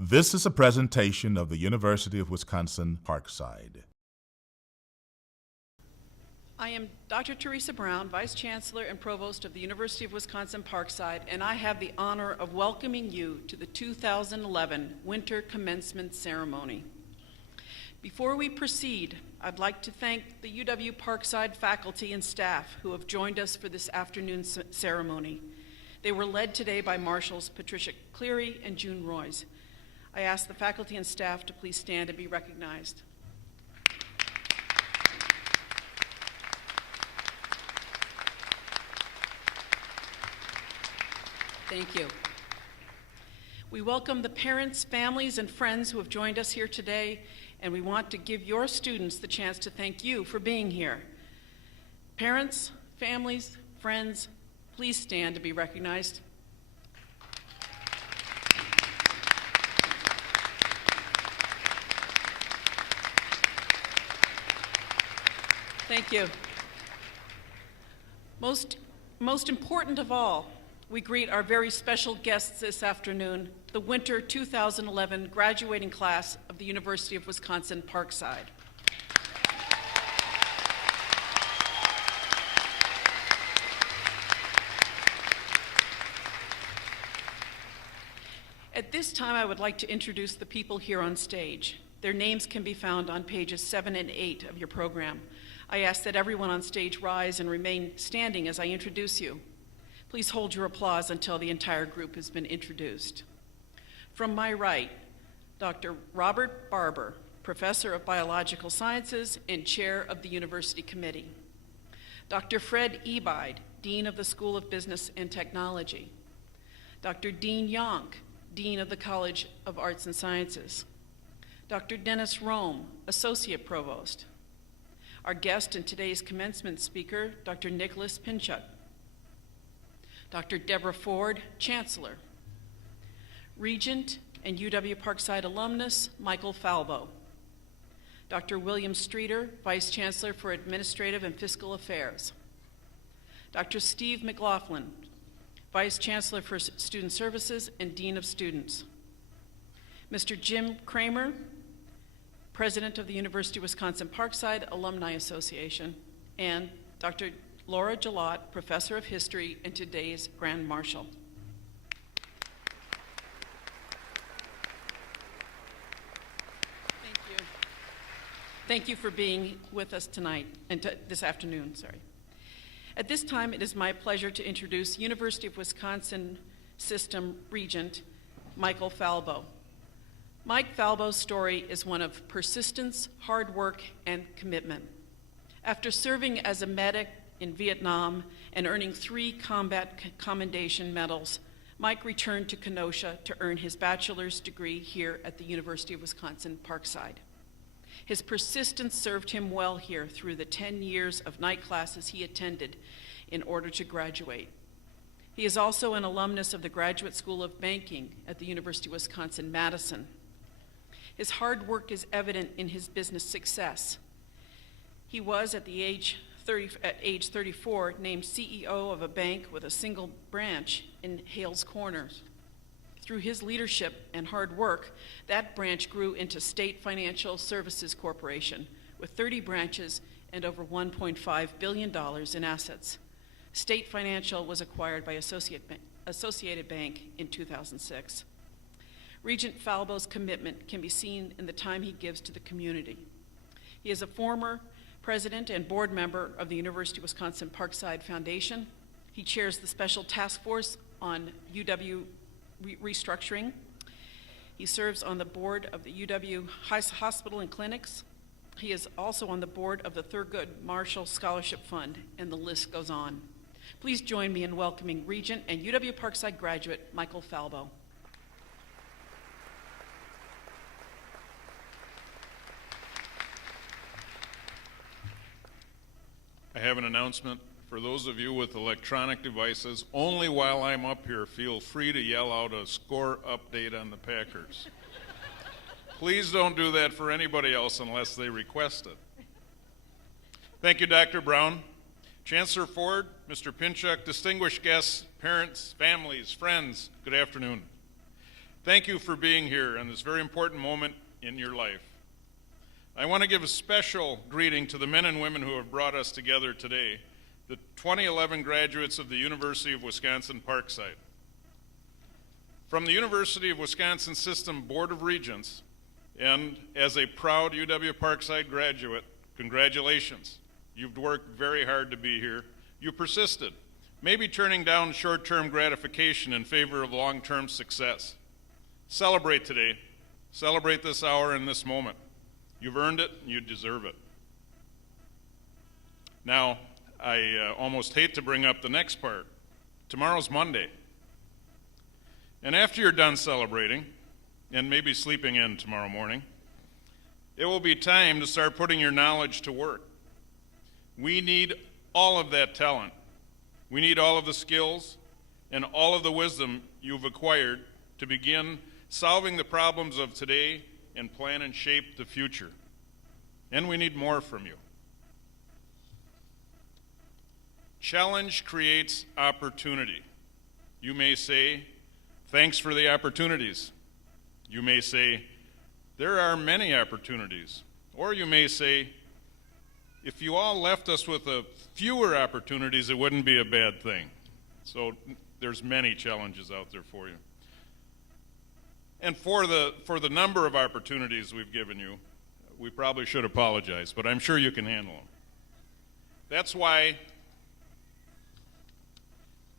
This is a presentation of the University of Wisconsin-Parkside. I am Dr. Teresa Brown, Vice Chancellor and Provost of the University of Wisconsin-Parkside, and I have the honor of welcoming you to the 2011 Winter Commencement Ceremony. Before we proceed, I'd like to thank the UW-Parkside faculty and staff who have joined us for this afternoon's ceremony. They were led today by Marshals Patricia Cleary and June Royce. I ask the faculty and staff to please stand and be recognized. Thank you. We welcome the parents, families, and friends who have joined us here today, and we want to give your students the chance to thank you for being here. Parents, families, friends, please stand to be recognized. Thank you. Most important of all, we greet our very special guests this afternoon, the Winter 2011 graduating class of the University of Wisconsin-Parkside. At this time, I would like to introduce the people here on stage. Their names can be found on pages 7 and 8 of your program. I ask that everyone on stage rise and remain standing as I introduce you. Please hold your applause until the entire group has been introduced. From my right, Dr. Robert Barber, Professor of Biological Sciences and Chair of the University Committee. Dr. Fred Ebeid, Dean of the School of Business and Technology. Dr. Dean Yonk, Dean of the College of Arts and Sciences. Dr. Dennis Rome, Associate Provost. Our guest and today's commencement speaker, Dr. Nicholas Pinchuk. Dr. Deborah Ford, Chancellor. Regent and UW-Parkside alumnus, Michael Falbo. Dr. William Streeter, Vice Chancellor for Administrative and Fiscal Affairs. Dr. Steve McLaughlin, Vice Chancellor for Student Services and Dean of Students. Mr. Jim Kramer, President of the University of Wisconsin-Parkside Alumni Association, and Dr. Laura Jalot, Professor of History and today's Grand Marshal. Thank you. Thank you for being with us tonight, and this afternoon, sorry. At this time, it is my pleasure to introduce University of Wisconsin System Regent, Michael Falbo. Mike Falbo's story is one of persistence, hard work, and commitment. After serving as a medic in Vietnam and earning 3 combat commendation medals, Mike returned to Kenosha to earn his bachelor's degree here at the University of Wisconsin-Parkside. His persistence served him well here through the 10 years of night classes he attended in order to graduate. He is also an alumnus of the Graduate School of Banking at the University of Wisconsin-Madison. His hard work is evident in his business success. He was, at age 34, named CEO of a bank with a single branch in Hales Corners. Through his leadership and hard work, that branch grew into State Financial Services Corporation with 30 branches and over $1.5 billion in assets. State Financial was acquired by Associated Bank in 2006. Regent Falbo's commitment can be seen in the time he gives to the community. He is a former president and board member of the University of Wisconsin-Parkside Foundation. He chairs the Special Task Force on UW restructuring. He serves on the board of the UW Hospital and Clinics. He is also on the board of the Thurgood Marshall Scholarship Fund, and the list goes on. Please join me in welcoming Regent and UW-Parkside graduate Michael Falbo. I have an announcement for those of you with electronic devices. Only while I'm up here, feel free to yell out a score update on the Packers. Please don't do that for anybody else unless they request it. Thank you, Dr. Brown. Chancellor Ford, Mr. Pinchuk, distinguished guests, parents, families, friends, good afternoon. Thank you for being here in this very important moment in your life. I want to give a special greeting to the men and women who have brought us together today, the 2011 graduates of the University of Wisconsin-Parkside. From the University of Wisconsin System Board of Regents, and as a proud UW-Parkside graduate, congratulations. You've worked very hard to be here. You persisted, maybe turning down short-term gratification in favor of long-term success. Celebrate today. Celebrate this hour and this moment. You've earned it, and you deserve it. Now, I almost hate to bring up the next part. Tomorrow's Monday. And after you're done celebrating, and maybe sleeping in tomorrow morning, it will be time to start putting your knowledge to work. We need all of that talent. We need all of the skills and all of the wisdom you've acquired to begin solving the problems of today and plan and shape the future. And we need more from you. Challenge creates opportunity. You may say, thanks for the opportunities. You may say, there are many opportunities. Or you may say, if you all left us with fewer opportunities, it wouldn't be a bad thing. So there's many challenges out there for you. And for the number of opportunities we've given you, we probably should apologize, but I'm sure you can handle them. That's why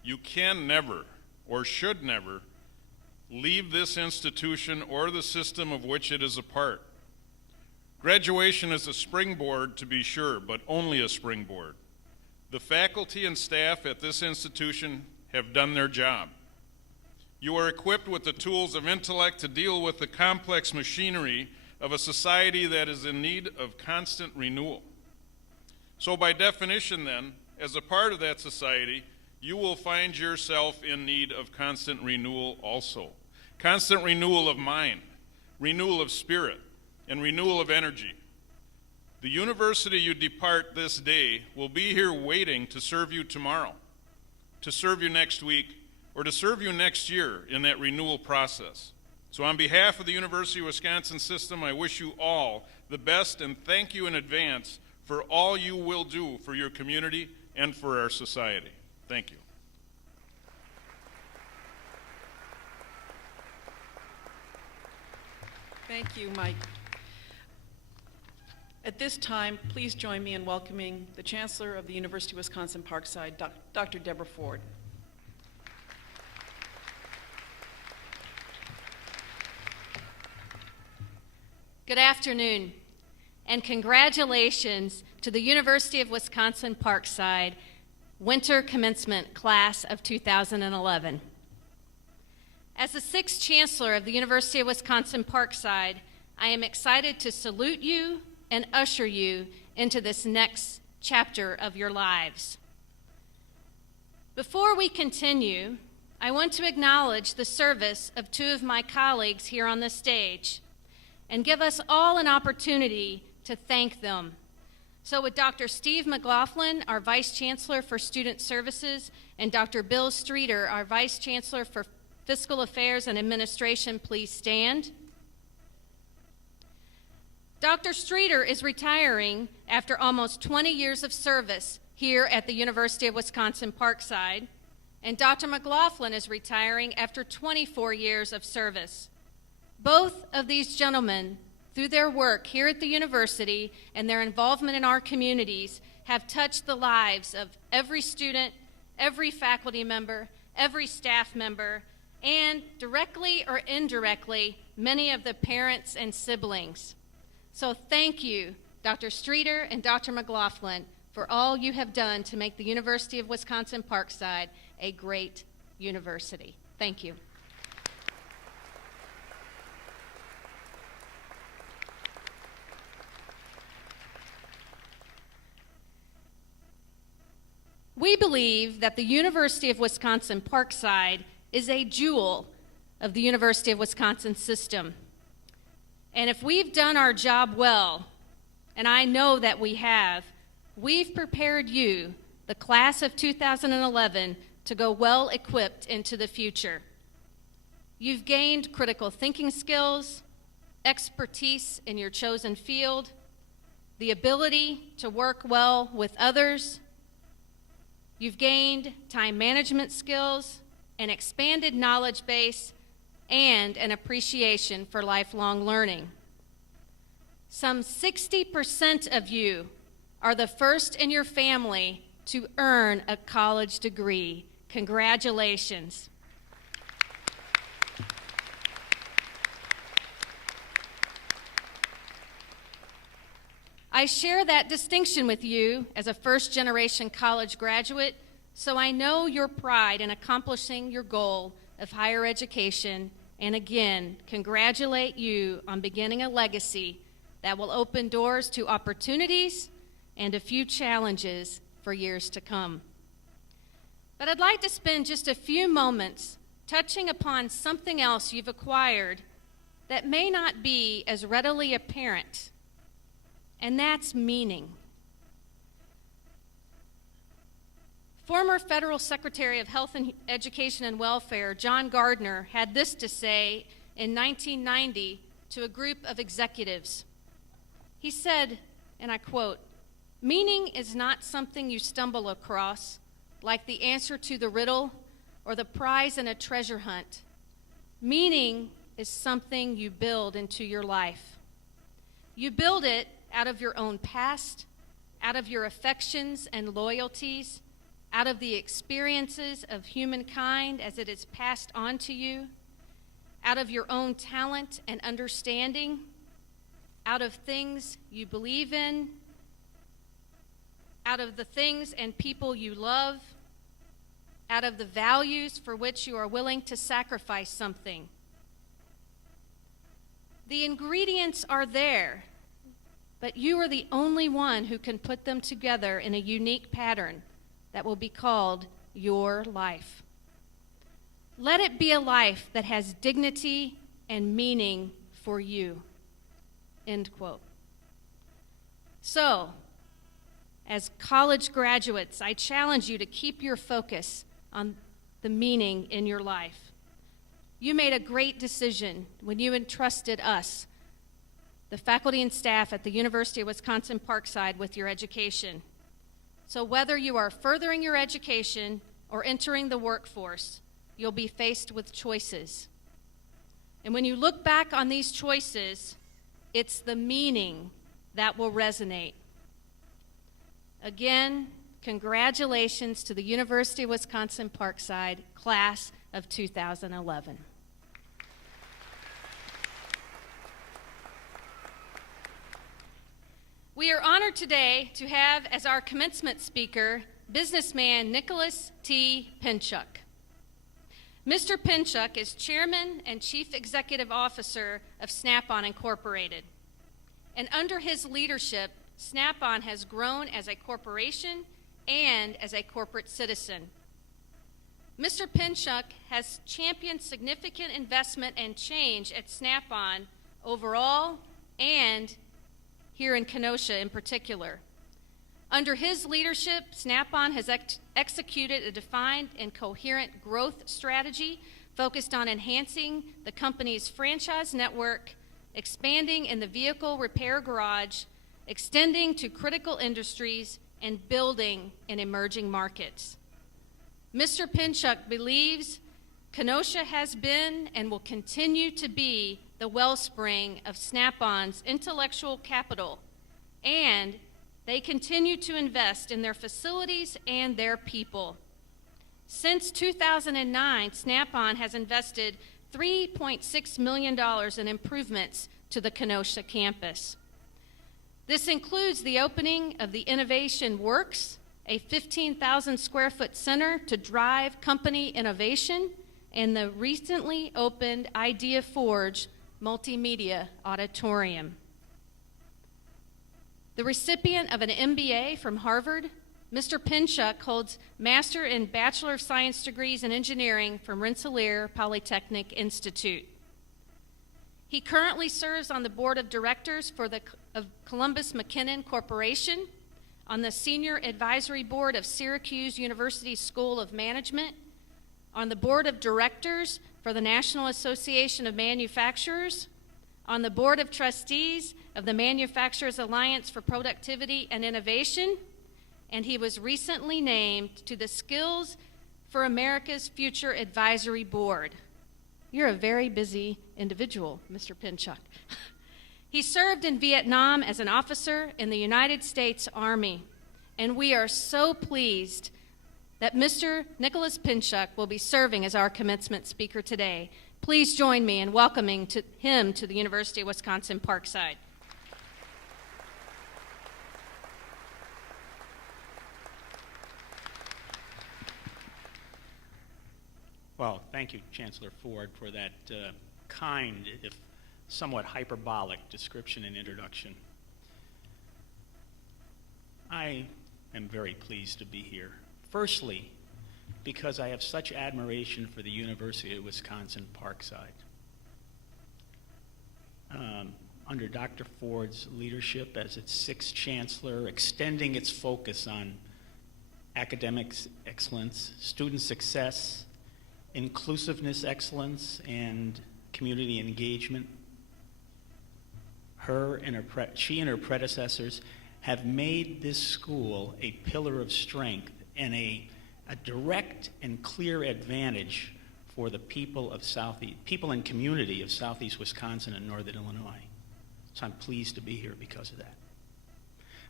you can never, or should never, leave this institution or the system of which it is a part. Graduation is a springboard, to be sure, but only a springboard. The faculty and staff at this institution have done their job. You are equipped with the tools of intellect to deal with the complex machinery of a society that is in need of constant renewal. So by definition then, as a part of that society, you will find yourself in need of constant renewal also. Constant renewal of mind, renewal of spirit, and renewal of energy. The university you depart this day will be here waiting to serve you tomorrow, to serve you next week, or to serve you next year in that renewal process. So on behalf of the University of Wisconsin system, I wish you all the best and thank you in advance for all you will do for your community and for our society. Thank you. Thank you, Mike. At this time, please join me in welcoming the Chancellor of the University of Wisconsin-Parkside, Dr. Deborah Ford. Good afternoon, and congratulations to the University of Wisconsin-Parkside Winter Commencement Class of 2011. As the sixth Chancellor of the University of Wisconsin-Parkside, I am excited to salute you and usher you into this next chapter of your lives. Before we continue, I want to acknowledge the service of two of my colleagues here on the stage and give us all an opportunity to thank them. So would Dr. Steve McLaughlin, our Vice Chancellor for Student Services, and Dr. Bill Streeter, our Vice Chancellor for Fiscal Affairs and Administration, please stand. Dr. Streeter is retiring after almost 20 years of service here at the University of Wisconsin-Parkside, and Dr. McLaughlin is retiring after 24 years of service. Both of these gentlemen, through their work here at the university and their involvement in our communities, have touched the lives of every student, every faculty member, every staff member, and directly or indirectly, many of the parents and siblings. So thank you, Dr. Streeter and Dr. McLaughlin, for all you have done to make the University of Wisconsin-Parkside a great university. Thank you. We believe that the University of Wisconsin-Parkside is a jewel of the University of Wisconsin system. And if we've done our job well, and I know that we have, we've prepared you, the class of 2011, to go well equipped into the future. You've gained critical thinking skills, expertise in your chosen field, the ability to work well with others. You've gained time management skills, an expanded knowledge base, and an appreciation for lifelong learning. Some 60% of you are the first in your family to earn a college degree. Congratulations. I share that distinction with you as a first-generation college graduate, so I know your pride in accomplishing your goal of higher education, and again, congratulate you on beginning a legacy that will open doors to opportunities and a few challenges for years to come. But I'd like to spend just a few moments touching upon something else you've acquired that may not be as readily apparent, and that's meaning. Former Federal Secretary of Health and Education and Welfare, John Gardner, had this to say in 1990 to a group of executives. He said, and I quote, "Meaning is not something you stumble across, like the answer to the riddle or the prize in a treasure hunt. Meaning is something you build into your life. You build it out of your own past, out of your affections and loyalties, out of the experiences of humankind as it is passed on to you, out of your own talent and understanding, out of things you believe in, out of the things and people you love, out of the values for which you are willing to sacrifice something. The ingredients are there, but you are the only one who can put them together in a unique pattern that will be called your life. Let it be a life that has dignity and meaning for you." End quote. So, as college graduates, I challenge you to keep your focus on the meaning in your life. You made a great decision when you entrusted us, the faculty and staff at the University of Wisconsin-Parkside, with your education. So whether you are furthering your education or entering the workforce, you'll be faced with choices. And when you look back on these choices, it's the meaning that will resonate. Again, congratulations to the University of Wisconsin-Parkside class of 2011. We are honored today to have as our commencement speaker businessman Nicholas T. Pinchuk. Mr. Pinchuk is Chairman and Chief Executive Officer of Snap-on Incorporated. And under his leadership, Snap-on has grown as a corporation and as a corporate citizen. Mr. Pinchuk has championed significant investment and change at Snap-on overall and here in Kenosha in particular. Under his leadership, Snap-on has executed a defined and coherent growth strategy focused on enhancing the company's franchise network, expanding in the vehicle repair garage, extending to critical industries, and building in emerging markets. Mr. Pinchuk believes Kenosha has been and will continue to be the wellspring of Snap-on's intellectual capital, and they continue to invest in their facilities and their people. Since 2009, Snap-on has invested $3.6 million in improvements to the Kenosha campus. This includes the opening of the Innovation Works, a 15,000 square foot center to drive company innovation, and the recently opened Idea Forge Multimedia Auditorium. The recipient of an MBA from Harvard, Mr. Pinchuk holds Master and Bachelor of Science degrees in engineering from Rensselaer Polytechnic Institute. He currently serves on the board of directors for the Columbus McKinnon Corporation, on the senior advisory board of Syracuse University School of Management, on the board of directors for the National Association of Manufacturers, on the Board of Trustees of the Manufacturers Alliance for Productivity and Innovation, and he was recently named to the Skills for America's Future Advisory Board. You're a very busy individual, Mr. Pinchuk. He served in Vietnam as an officer in the United States Army, and we are so pleased that Mr. Nicholas Pinchuk will be serving as our commencement speaker today. Please join me in welcoming him to the University of Wisconsin-Parkside. Well, thank you, Chancellor Ford, for that kind, if somewhat hyperbolic description and introduction. I am very pleased to be here. Firstly, because I have such admiration for the University of Wisconsin-Parkside. Under Dr. Ford's leadership as its sixth chancellor, extending its focus on academic excellence, student success, inclusiveness excellence, and community engagement. She and her predecessors have made this school a pillar of strength and a direct and clear advantage for the people and community of Southeast Wisconsin and Northern Illinois. So I'm pleased to be here because of that.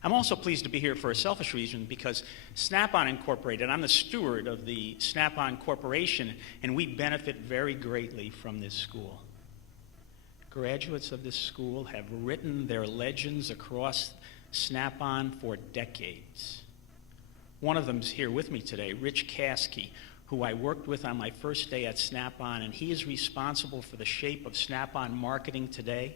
I'm also pleased to be here for a selfish reason because Snap-on Incorporated, I'm the steward of the Snap-on Corporation, and we benefit very greatly from this school. Graduates of this school have written their legends across Snap-on for decades. One of them is here with me today, Rich Caskey, who I worked with on my first day at Snap-on, and he is responsible for the shape of Snap-on marketing today.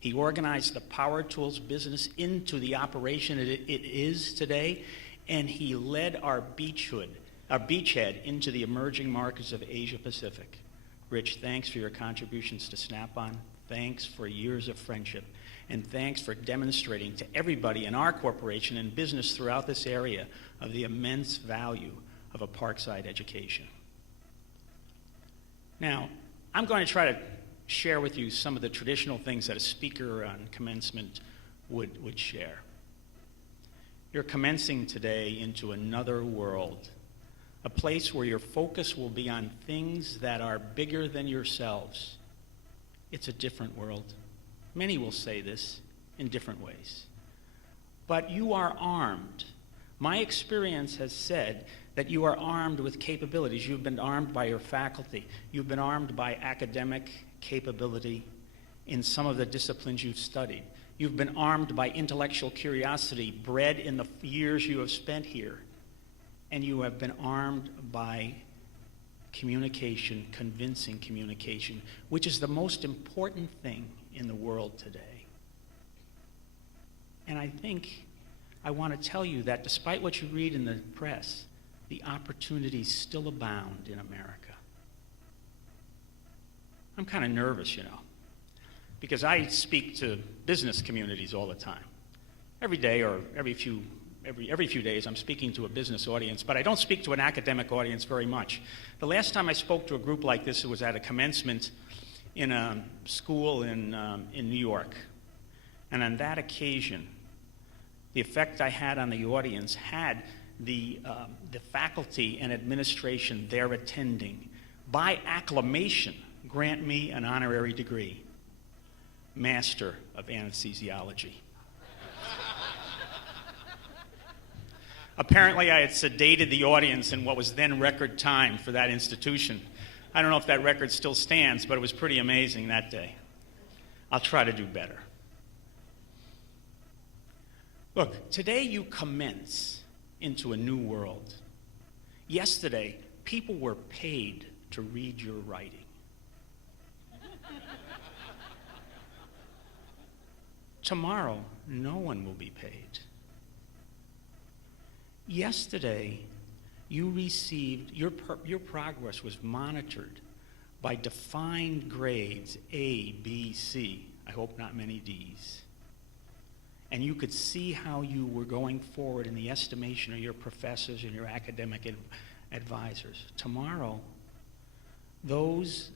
He organized the power tools business into the operation it is today, and he led our beachhead into the emerging markets of Asia Pacific. Rich, thanks for your contributions to Snap-on. Thanks for years of friendship. And thanks for demonstrating to everybody in our corporation and business throughout this area of the immense value of a Parkside education. Now, I'm going to try to share with you some of the traditional things that a speaker on commencement would share. You're commencing today into another world, a place where your focus will be on things that are bigger than yourselves. It's a different world. Many will say this in different ways. But you are armed. My experience has said that you are armed with capabilities. You've been armed by your faculty. You've been armed by academic capability in some of the disciplines you've studied. You've been armed by intellectual curiosity bred in the years you have spent here. And you have been armed by communication, convincing communication, which is the most important thing in the world today. And I think I want to tell you that despite what you read in the press, the opportunities still abound in America. I'm kind of nervous, because I speak to business communities all the time. Every day or every few days I'm speaking to a business audience, but I don't speak to an academic audience very much. The last time I spoke to a group like this, it was at a commencement in a school in New York. And on that occasion, the effect I had on the audience had the faculty and administration there attending, by acclamation, grant me an honorary degree, Master of Anesthesiology. Apparently, I had sedated the audience in what was then record time for that institution. I don't know if that record still stands, but it was pretty amazing that day. I'll try to do better. Look, today you commence into a new world. Yesterday, people were paid to read your writing. Tomorrow, no one will be paid. Yesterday, you received, your progress was monitored by defined grades A, B, C, I hope not many Ds. And you could see how you were going forward in the estimation of your professors and your academic advisors. Tomorrow, those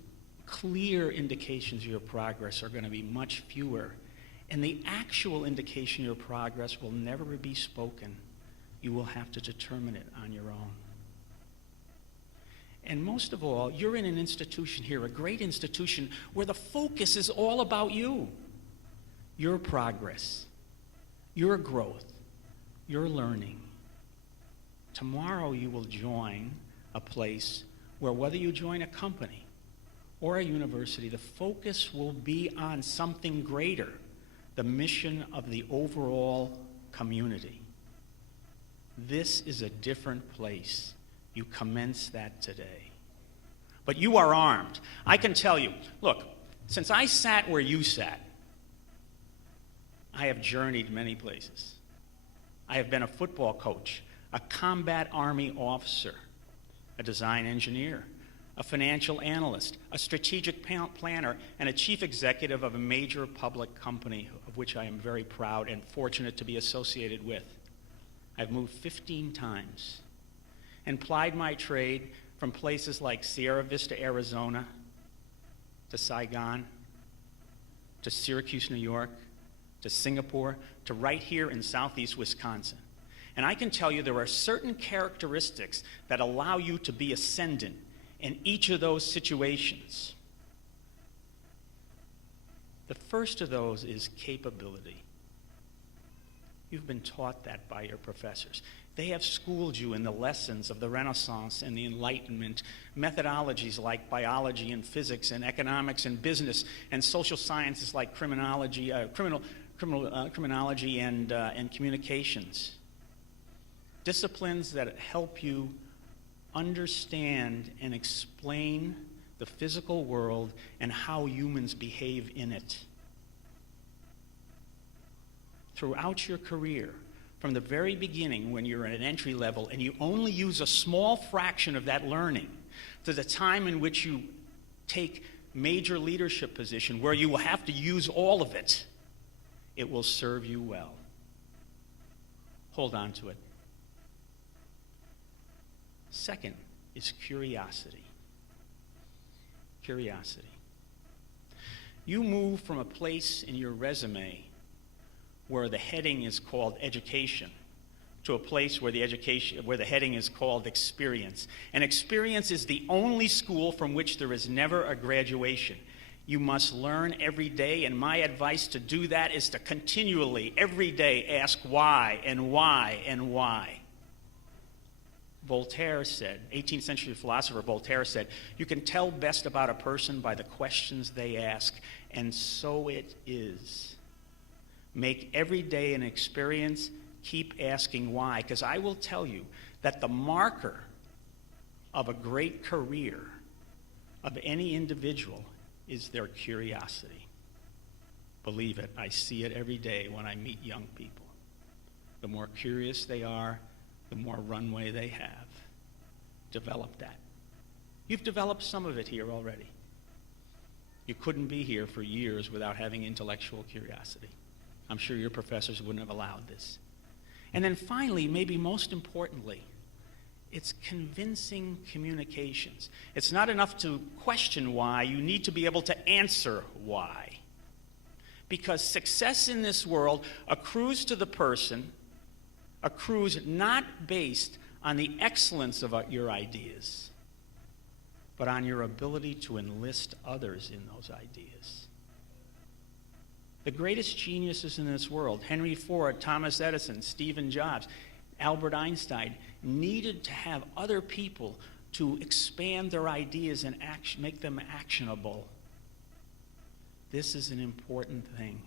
clear indications of your progress are going to be much fewer. And the actual indication of your progress will never be spoken. You will have to determine it on your own. And most of all, you're in an institution here, a great institution, where the focus is all about you. Your progress, your growth, your learning. Tomorrow you will join a place where, whether you join a company or a university, the focus will be on something greater, the mission of the overall community. This is a different place. You commence that today. But you are armed. I can tell you, look, since I sat where you sat, I have journeyed many places. I have been a football coach, a combat army officer, a design engineer, a financial analyst, a strategic planner, and a chief executive of a major public company of which I am very proud and fortunate to be associated with. I've moved 15 times and plied my trade from places like Sierra Vista, Arizona, to Saigon, to Syracuse, New York, to Singapore, to right here in southeast Wisconsin. And I can tell you there are certain characteristics that allow you to be ascendant in each of those situations. The first of those is capability. You've been taught that by your professors. They have schooled you in the lessons of the Renaissance and the Enlightenment, methodologies like biology and physics and economics and business and social sciences like criminology and communications. Disciplines that help you understand and explain the physical world and how humans behave in it. Throughout your career, from the very beginning when you're at an entry level and you only use a small fraction of that learning, to the time in which you take major leadership position where you will have to use all of it, it will serve you well. Hold on to it. Second is curiosity. Curiosity. You move from a place in your resume where the heading is called education to a place where the heading is called experience. And experience is the only school from which there is never a graduation. You must learn every day, and my advice to do that is to continually, every day, ask why and why and why. Voltaire said, 18th century philosopher Voltaire said, you can tell best about a person by the questions they ask, and so it is. Make every day an experience, keep asking why, because I will tell you that the marker of a great career of any individual is their curiosity. Believe it, I see it every day when I meet young people. The more curious they are, the more runway they have. Develop that. You've developed some of it here already. You couldn't be here for years without having intellectual curiosity. I'm sure your professors wouldn't have allowed this. And then finally, maybe most importantly, it's convincing communications. It's not enough to question why, you need to be able to answer why. Because success in this world accrues to the person, accrues not based on the excellence of your ideas, but on your ability to enlist others in those ideas. The greatest geniuses in this world, Henry Ford, Thomas Edison, Stephen Jobs, Albert Einstein, needed to have other people to expand their ideas and make them actionable. This is an important thing.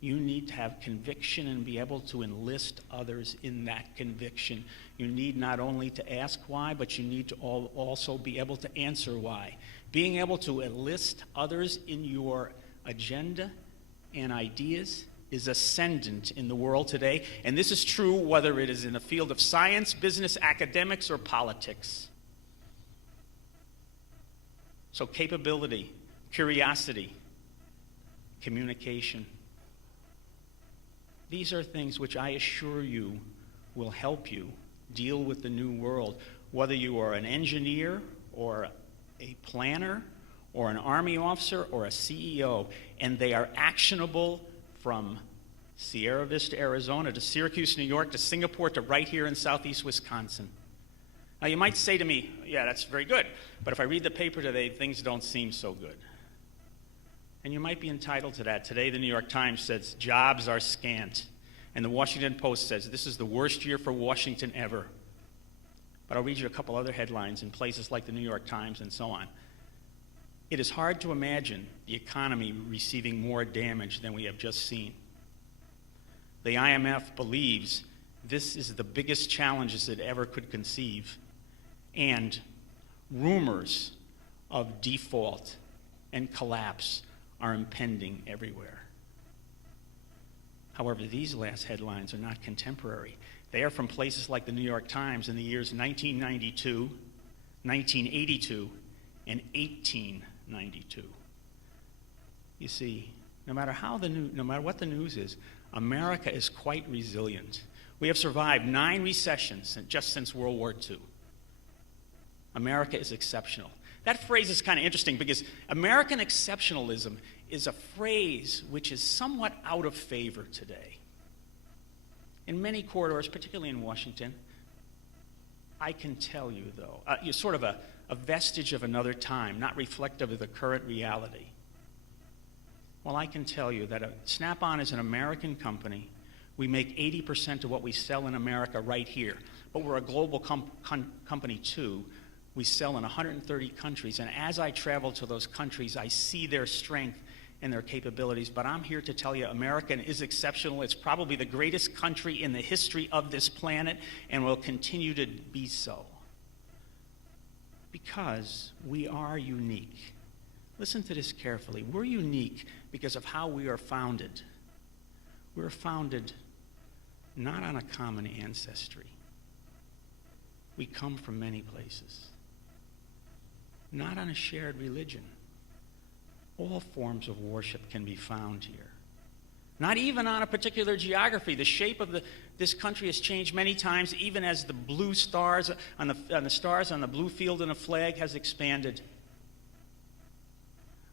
You need to have conviction and be able to enlist others in that conviction. You need not only to ask why, but you need to also be able to answer why. Being able to enlist others in your agenda and ideas is ascendant in the world today, and this is true whether it is in the field of science, business, academics, or politics. So capability, curiosity, communication. These are things which I assure you will help you deal with the new world, whether you are an engineer or a planner or an Army officer or a CEO, and they are actionable from Sierra Vista, Arizona, to Syracuse, New York, to Singapore, to right here in southeast Wisconsin. Now, you might say to me, yeah, that's very good, but if I read the paper today, things don't seem so good. And you might be entitled to that. Today, the New York Times says jobs are scant, and the Washington Post says this is the worst year for Washington ever. But I'll read you a couple other headlines in places like the New York Times and so on. It is hard to imagine the economy receiving more damage than we have just seen. The IMF believes this is the biggest challenges it ever could conceive, and rumors of default and collapse are impending everywhere. However, these last headlines are not contemporary. They are from places like the New York Times in the years 1992, 1982, and 1892. You see, no matter what the news is, America is quite resilient. We have survived 9 recessions just since World War II. America is exceptional. That phrase is kind of interesting because American exceptionalism is a phrase which is somewhat out of favor today. In many corridors, particularly in Washington, I can tell you, though, you're sort of a vestige of another time, not reflective of the current reality. Well, I can tell you that Snap-on is an American company. We make 80% of what we sell in America right here. But we're a global company, too. We sell in 130 countries. And as I travel to those countries, I see their strength and their capabilities. But I'm here to tell you, America is exceptional. It's probably the greatest country in the history of this planet and will continue to be so. Because we are unique. Listen to this carefully. We're unique because of how we are founded. We're founded not on a common ancestry. We come from many places. Not on a shared religion. All forms of worship can be found here. Not even on a particular geography. The shape of this country has changed many times, even as the blue stars on the stars on the blue field and the flag has expanded.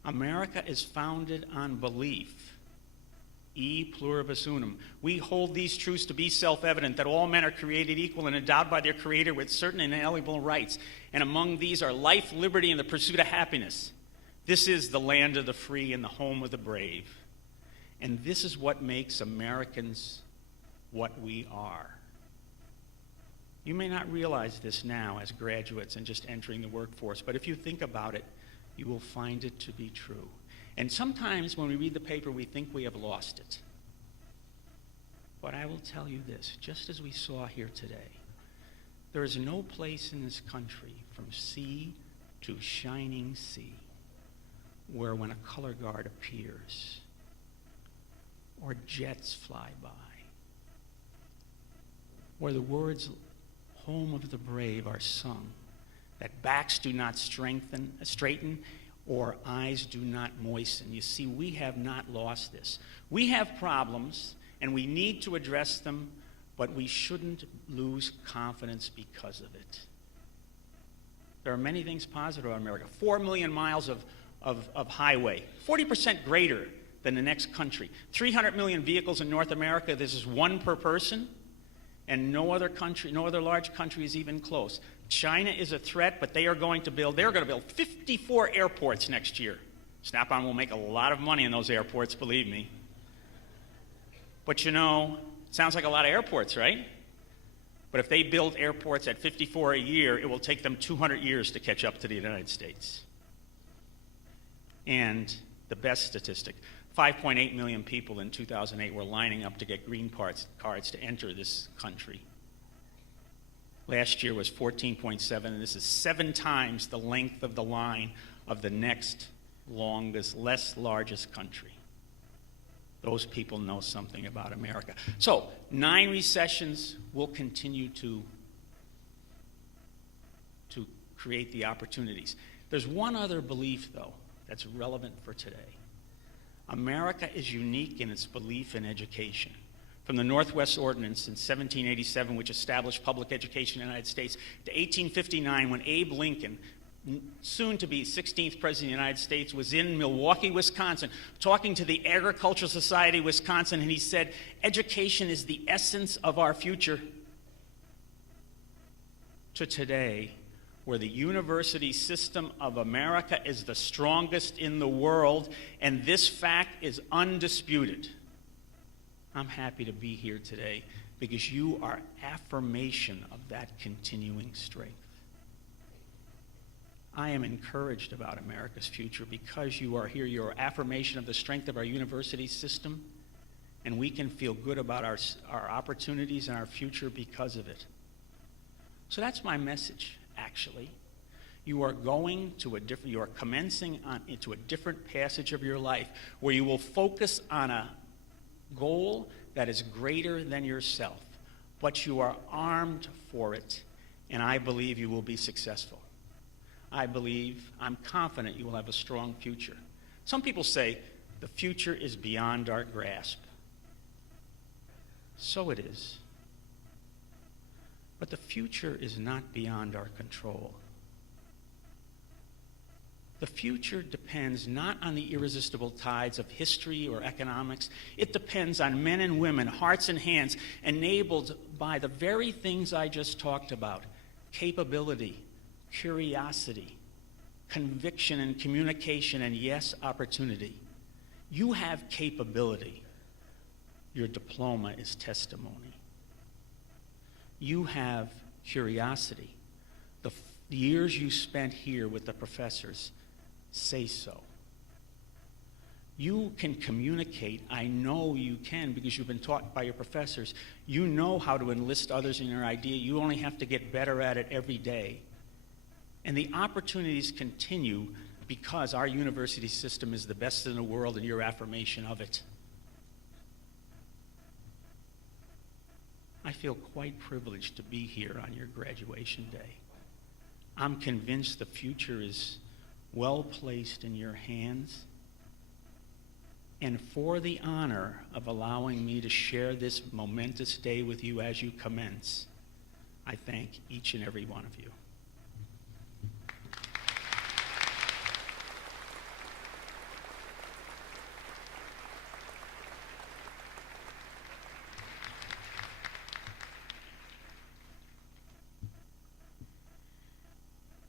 America is founded on belief. E pluribus unum. We hold these truths to be self-evident, that all men are created equal and endowed by their Creator with certain inalienable rights. And among these are life, liberty, and the pursuit of happiness. This is the land of the free and the home of the brave. And this is what makes Americans what we are. You may not realize this now as graduates and just entering the workforce, but if you think about it, you will find it to be true. And sometimes when we read the paper, we think we have lost it. But I will tell you this, just as we saw here today, there is no place in this country from sea to shining sea where when a color guard appears or jets fly by, where the words home of the brave are sung, that backs do not straighten, or eyes do not moisten. You see, we have not lost this. We have problems, and we need to address them, but we shouldn't lose confidence because of it. There are many things positive about America. 4 million miles of highway, 40% greater than the next country. 300 million vehicles in North America. This is 1 per person, and no other large country is even close. China is a threat, but they're going to build 54 airports next year. Snap-on will make a lot of money in those airports, believe me. But you know, it sounds like a lot of airports, right? But if they build airports at 54 a year, it will take them 200 years to catch up to the United States. And the best statistic, 5.8 million people in 2008 were lining up to get green cards to enter this country. Last year was 14.7, and this is 7 times the length of the line of the next largest country. Those people know something about America. So, 9 recessions will continue to create the opportunities. There's one other belief, though, that's relevant for today. America is unique in its belief in education. From the Northwest Ordinance in 1787, which established public education in the United States, to 1859, when Abe Lincoln soon to be 16th President of the United States, was in Milwaukee, Wisconsin, talking to the Agricultural Society of Wisconsin, and he said, education is the essence of our future. To today, where the university system of America is the strongest in the world, and this fact is undisputed. I'm happy to be here today because you are affirmation of that continuing strength. I am encouraged about America's future because you are here. You're affirmation of the strength of our university system, and we can feel good about our opportunities and our future because of it. So that's my message, actually. You are going to you are commencing into a different passage of your life where you will focus on a goal that is greater than yourself, but you are armed for it, and I believe you will be successful. I'm confident you will have a strong future. Some people say the future is beyond our grasp. So it is. But the future is not beyond our control. The future depends not on the irresistible tides of history or economics. It depends on men and women, hearts and hands, enabled by the very things I just talked about: capability, curiosity, conviction and communication, and yes, opportunity. You have capability. Your diploma is testimony. You have curiosity. The years you spent here with the professors say so. You can communicate. I know you can because you've been taught by your professors. You know how to enlist others in your idea. You only have to get better at it every day. And the opportunities continue because our university system is the best in the world and your affirmation of it. I feel quite privileged to be here on your graduation day. I'm convinced the future is well placed in your hands. And for the honor of allowing me to share this momentous day with you as you commence, I thank each and every one of you.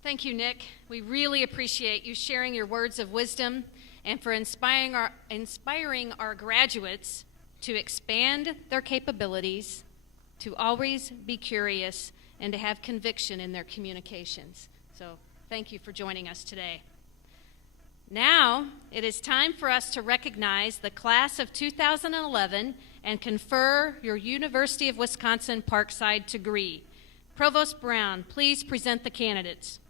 Thank you, Nick. We really appreciate you sharing your words of wisdom and for inspiring our graduates to expand their capabilities, to always be curious, and to have conviction in their communications. So thank you for joining us today. Now it is time for us to recognize the class of 2011 and confer your University of Wisconsin-Parkside degree. Provost Brown, please present the candidates.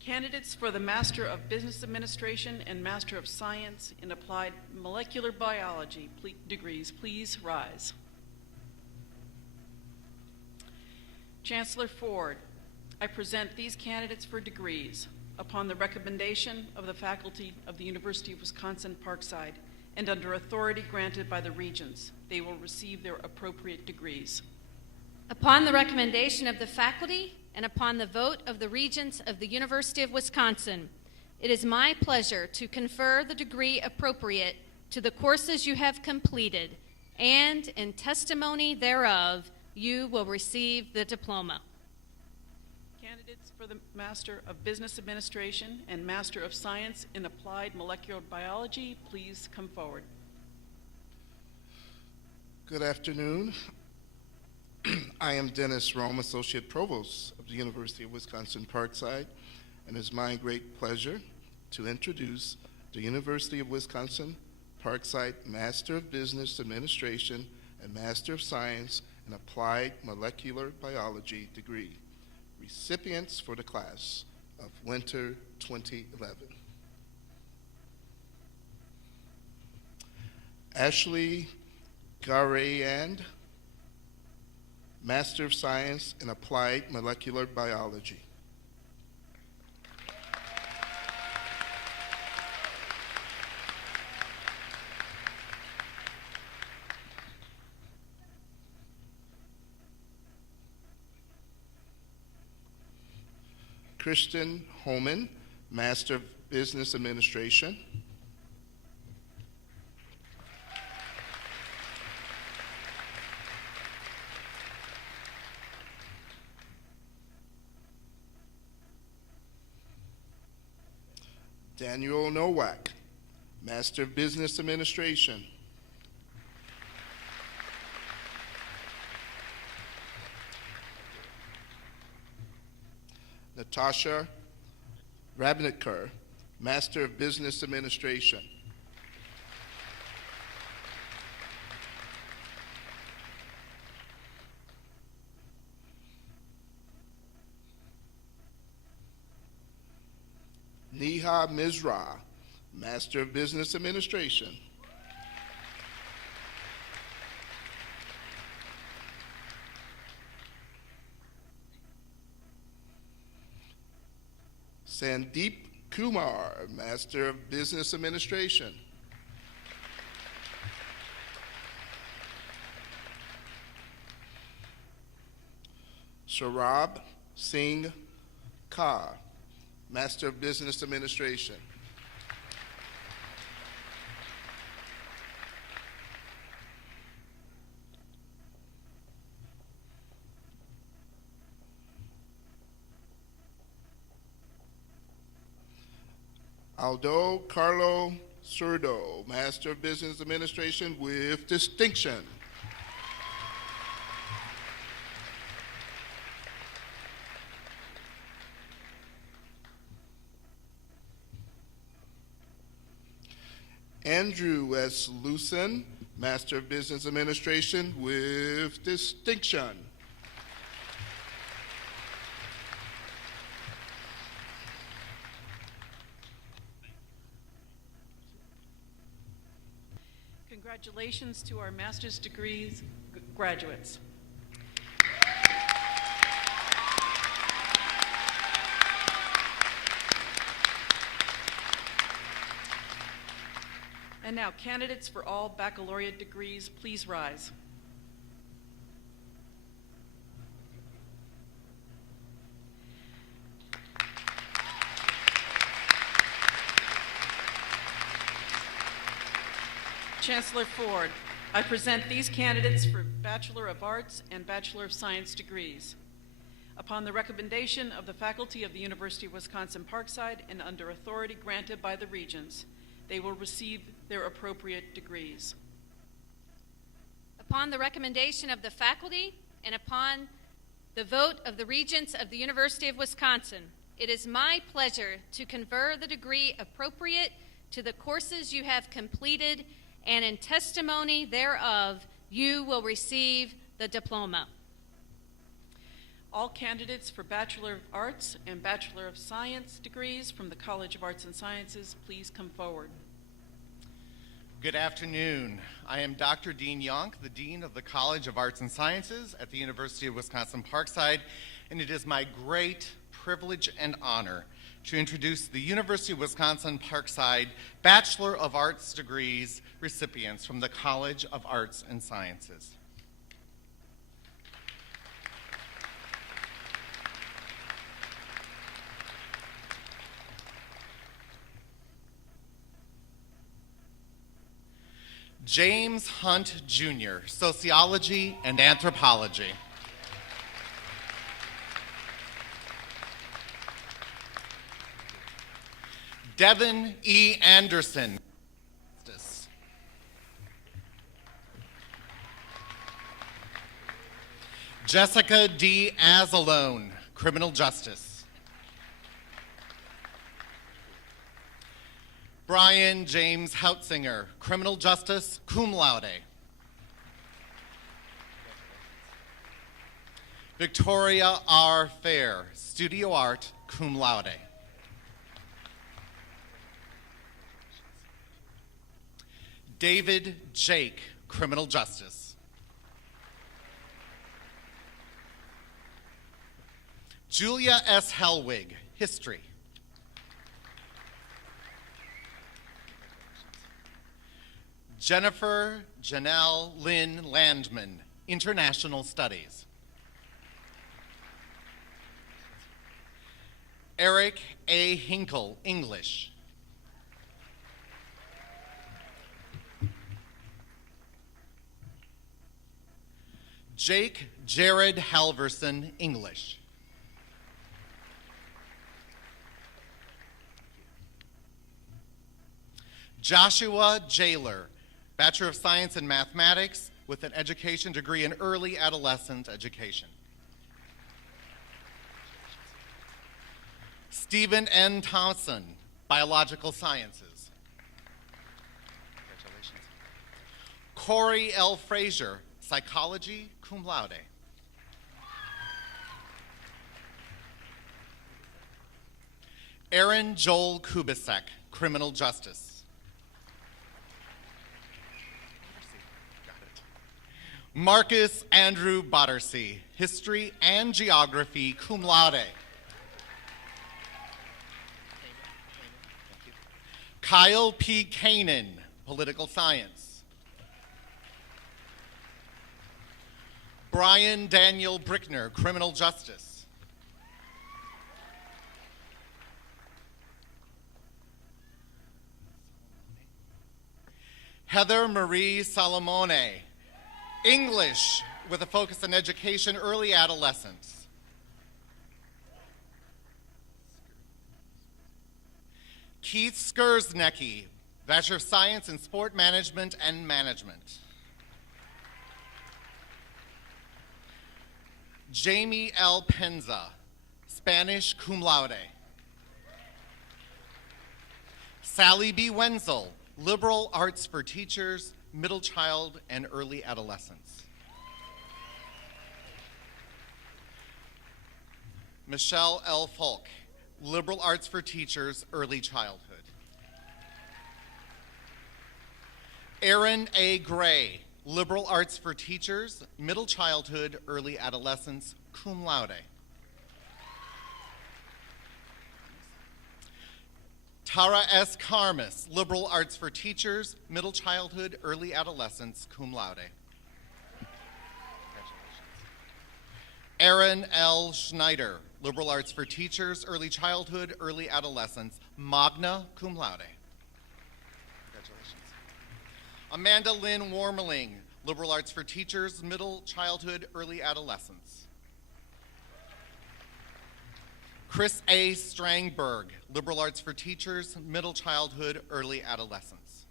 Candidates for the Master of Business Administration and Master of Science in Applied Molecular Biology degrees, please rise. Chancellor Ford, I present these candidates for degrees upon the recommendation of the faculty of the University of Wisconsin-Parkside and under authority granted by the Regents. They will receive their appropriate degrees. Upon the recommendation of the faculty and upon the vote of the Regents of the University of Wisconsin, it is my pleasure to confer the degree appropriate to the courses you have completed, and in testimony thereof, you will receive the diploma. Candidates for the Master of Business Administration and Master of Science in Applied Molecular Biology, please come forward. Good afternoon. I am Dennis Rome, Associate Provost of the University of Wisconsin-Parkside, and it is my great pleasure to introduce the University of Wisconsin-Parkside Master of Business Administration and Master of Science in Applied Molecular Biology degree recipients for the class of Winter 2011. Ashley Garayand, Master of Science in Applied Molecular Biology. Kristen Homan, Master of Business Administration. Daniel Nowak, Master of Business Administration. Natasha Rabniker, Master of Business Administration. Neha Mizra, Master of Business Administration. Sandeep Kumar, Master of Business Administration. Sharab Singh Kar, Master of Business Administration. Aldo Carlo Surdo, Master of Business Administration with distinction. Andrew S. Lucen, Master of Business Administration with distinction. Congratulations to our master's degrees graduates. And now, candidates for all baccalaureate degrees, please rise. Chancellor Ford, I present these candidates for Bachelor of Arts and Bachelor of Science degrees. Upon the recommendation of the faculty of the University of Wisconsin-Parkside and under authority granted by the Regents, they will receive their appropriate degrees. Upon the recommendation of the faculty and upon the vote of the Regents of the University of Wisconsin, it is my pleasure to confer the degree appropriate to the courses you have completed, and in testimony thereof, you will receive the diploma. All candidates for Bachelor of Arts and Bachelor of Science degrees from the College of Arts and Sciences, please come forward. Good afternoon. I am Dr. Dean Yonk, the Dean of the College of Arts and Sciences at the University of Wisconsin-Parkside, and it is my great privilege and honor to introduce the University of Wisconsin-Parkside Bachelor of Arts degrees recipients from the College of Arts and Sciences. James Hunt, Jr., Sociology and Anthropology. Devin E. Anderson. Jessica D. Azalone, Criminal Justice. Brian James Hautzinger, Criminal Justice, cum laude. Victoria R. Fair, Studio Art, cum laude. David Jake, Criminal Justice. Julia S. Helwig, History. Jennifer Janelle Lynn Landman, International Studies. Eric A. Hinkle, English. Jake Jared Halverson, English. Joshua Jailer, Bachelor of Science in Mathematics with an education degree in early adolescent education. Stephen N. Thompson, Biological Sciences. Congratulations. Corey L. Frazier, Psychology, cum laude. Aaron Joel Kubisek, Criminal Justice. Marcus Andrew Battersea, History and Geography, cum laude. Kyle P. Kanan, Political Science. Brian Daniel Brickner, Criminal Justice. Heather Marie Salomone, English with a focus on education, early adolescence. Keith Skursnecki, Bachelor of Science in Sport Management and Management. Jamie L. Penza, Spanish cum laude. Sally B. Wenzel, Liberal Arts for Teachers, Middle Child and Early Adolescence. Michelle L. Falk, Liberal Arts for Teachers, Early Childhood. Aaron A. Gray, Liberal Arts for Teachers, Middle Childhood, Early Adolescence, cum laude. Tara S. Karmas, Liberal Arts for Teachers, Middle Childhood, Early Adolescence, cum laude. Aaron L. Schneider, Liberal Arts for Teachers, Early Childhood, Early Adolescence, magna cum laude. Congratulations. Amanda Lynn Warmeling, Liberal Arts for Teachers, Middle Childhood, Early Adolescence. Chris A. Strangberg, Liberal Arts for Teachers, Middle Childhood, Early Adolescence.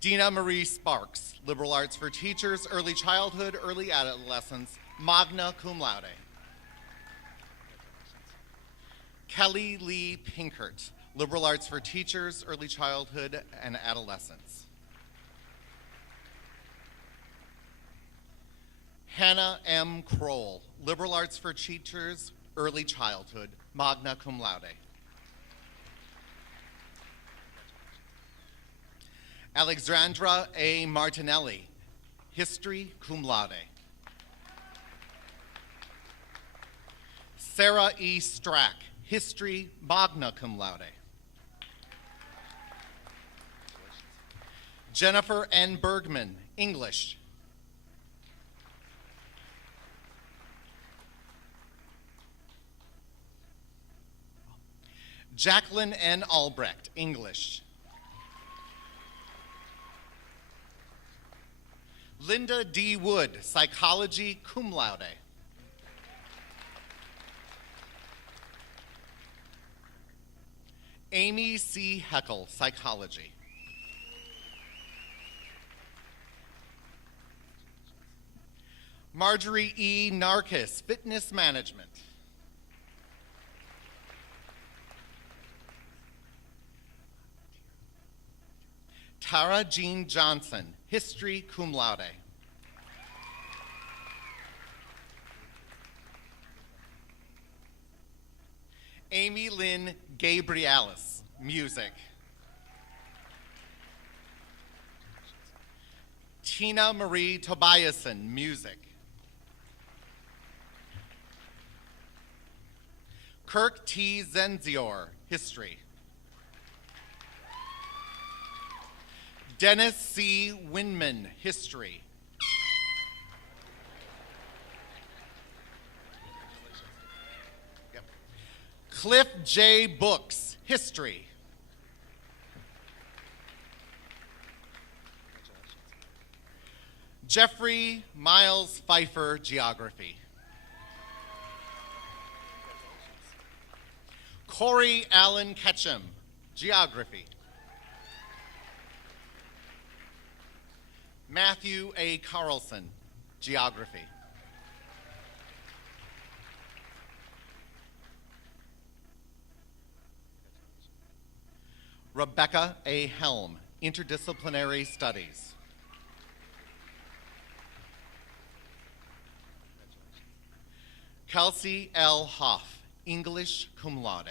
Dina Marie Sparks, Liberal Arts for Teachers, Early Childhood, Early Adolescence, magna cum laude. Kelly Lee Pinkert, Liberal Arts for Teachers, Early Childhood and Adolescence. Hannah M. Kroll, Liberal Arts for Teachers, Early Childhood, magna cum laude. Alexandra A. Martinelli, History, cum laude. Sarah E. Strack, History, magna cum laude. Jennifer N. Bergman, English. Jacqueline N. Albrecht, English. Linda D. Wood, Psychology, cum laude. Amy C. Heckel, Psychology. Marjorie E. Narkis, Fitness Management. Tara Jean Johnson, History, cum laude. Amy Lynn Gabrielis, Music. Tina Marie Tobiasen, Music. Kirk T. Zenzior, History. Dennis C. Winman, History. Cliff J. Books, History. Jeffrey Miles Pfeiffer, Geography. Corey Allen Ketchum, Geography. Matthew A. Carlson, Geography. Rebecca A. Helm, Interdisciplinary Studies. Kelsey L. Hoff, English cum laude.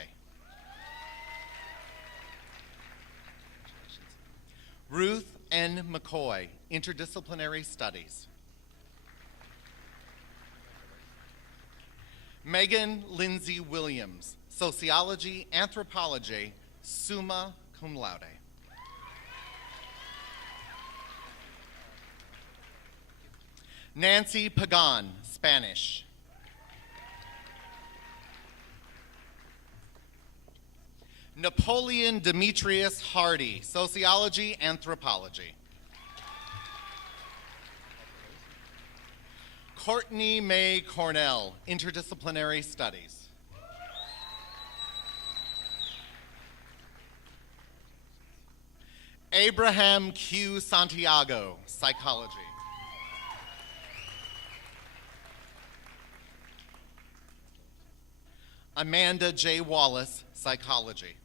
Ruth N. McCoy, Interdisciplinary Studies. Megan Lindsay Williams, Sociology, Anthropology, summa cum laude. Nancy Pagan, Spanish. Napoleon Demetrius Hardy, Sociology, Anthropology. Courtney May Cornell, Interdisciplinary Studies. Abraham Q. Santiago, Psychology. Amanda J. Wallace, Psychology.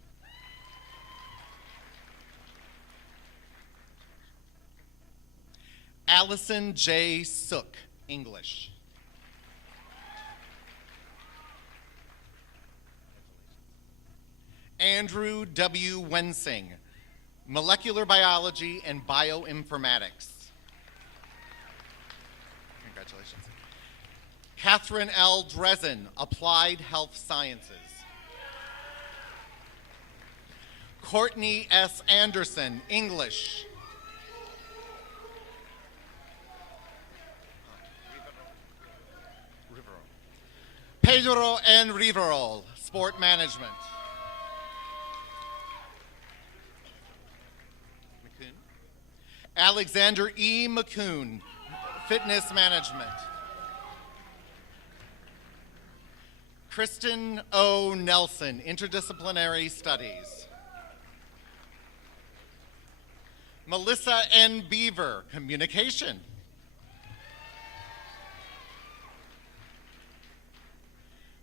Allison J. Sook, English. Andrew W. Wensing, Molecular Biology and Bioinformatics. Congratulations. Catherine L. Drezen, Applied Health Sciences. Courtney S. Anderson, English. Pedro N. Riverol, Sport Management. McCoon. Alexander E. McCoon, Fitness Management. Kristen O. Nelson, Interdisciplinary Studies. Melissa N. Beaver, Communication.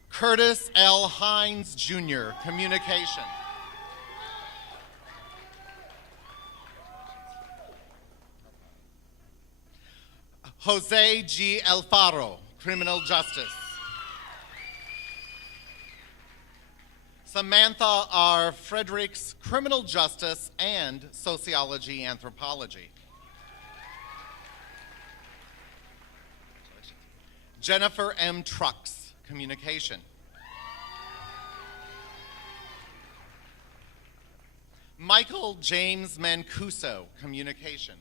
Curtis L. Hines, Jr., Communication. Jose G. Alfaro, Criminal Justice. Samantha R. Fredericks, Criminal Justice and Sociology Anthropology. Jennifer M. Trucks, Communication. Michael James Mancuso, Communication.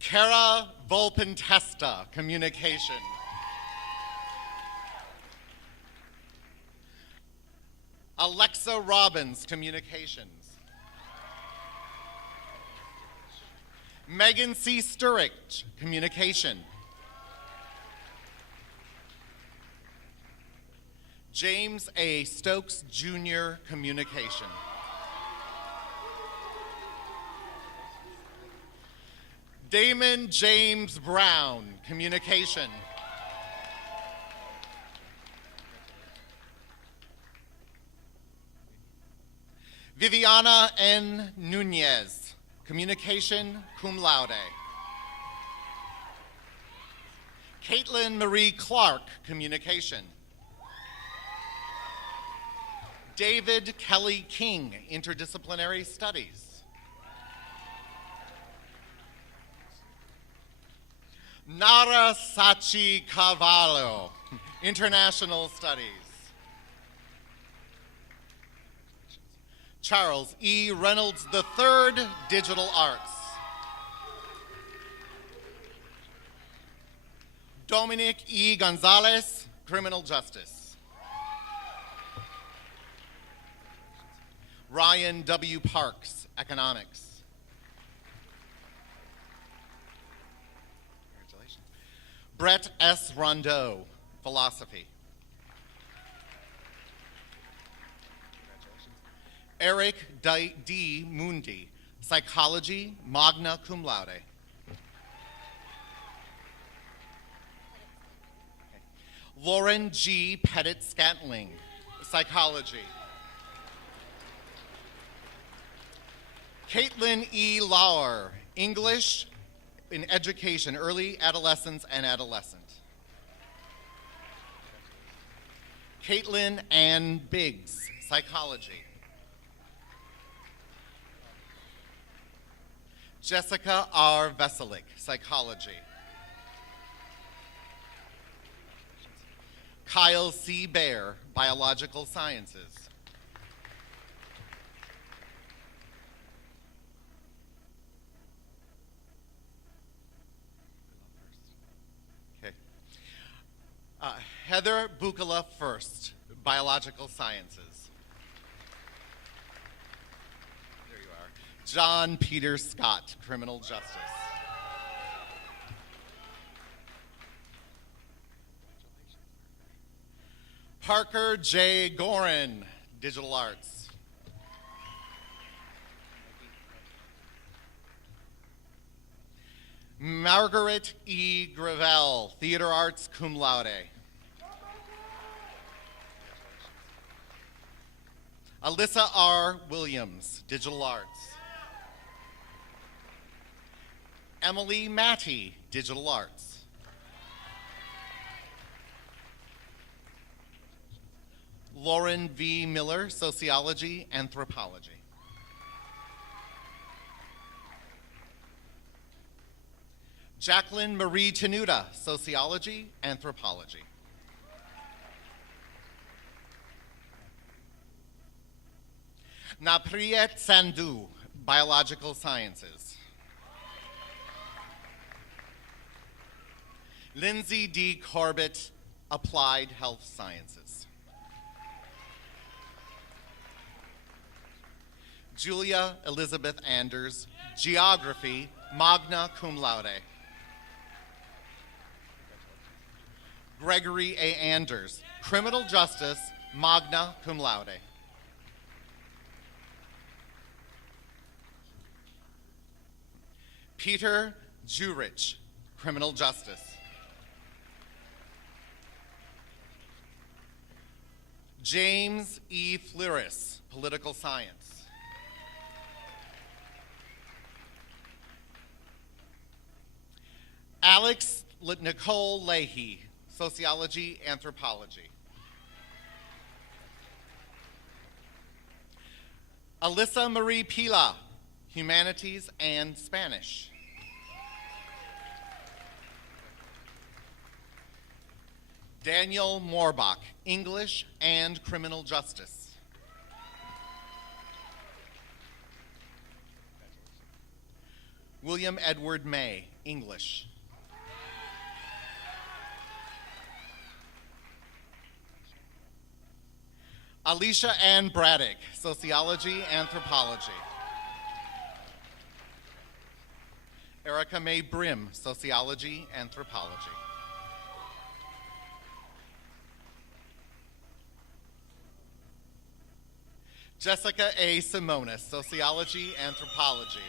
Cara Volpentesta, Communication. Alexa Robbins, Communications. Megan C. Sturridge, Communication. James A. Stokes, Jr., Communication. Damon James Brown, Communication. Viviana N. Nunez, Communication, cum laude. Caitlin Marie Clark, Communication. David Kelly King, Interdisciplinary Studies. Nara Sachi Cavallo, International Studies. Charles E. Reynolds III, Digital Arts. Dominic E. Gonzalez, Criminal Justice. Ryan W. Parks, Economics. Congratulations. Brett S. Rondeau, Philosophy. Eric D. Mundi, Psychology, magna cum laude. Lauren G. Pettit-Scantling, Psychology. Caitlin E. Lauer, English in Education, Early Adolescence and Adolescent. Caitlin Ann Biggs, Psychology. Jessica R. Veselik, Psychology. Kyle C. Baer, Biological Sciences. Okay. Heather Bukala First, Biological Sciences. There you are. John Peter Scott, Criminal Justice. Parker J. Gorin, Digital Arts. Margaret E. Gravel, Theater Arts, cum laude. Alyssa R. Williams, Digital Arts. Emily Matty, Digital Arts. Lauren V. Miller, Sociology, Anthropology. Jacqueline Marie Tenuta, Sociology, Anthropology. Napriyat Sandhu, Biological Sciences. Lindsay D. Corbett, Applied Health Sciences. Julia Elizabeth Anders, Geography, magna cum laude. Gregory A. Anders, Criminal Justice, magna cum laude. Peter Jurich, Criminal Justice. James E. Fliris, Political Science. Alex Nicole Leahy, Sociology, Anthropology. Alyssa Marie Pila, Humanities and Spanish. Daniel Moorbach, English and Criminal Justice. William Edward May, English. Alicia Ann Braddock, Sociology, Anthropology. Erica Mae Brim, Sociology, Anthropology. Jessica A. Simonis, Sociology, Anthropology.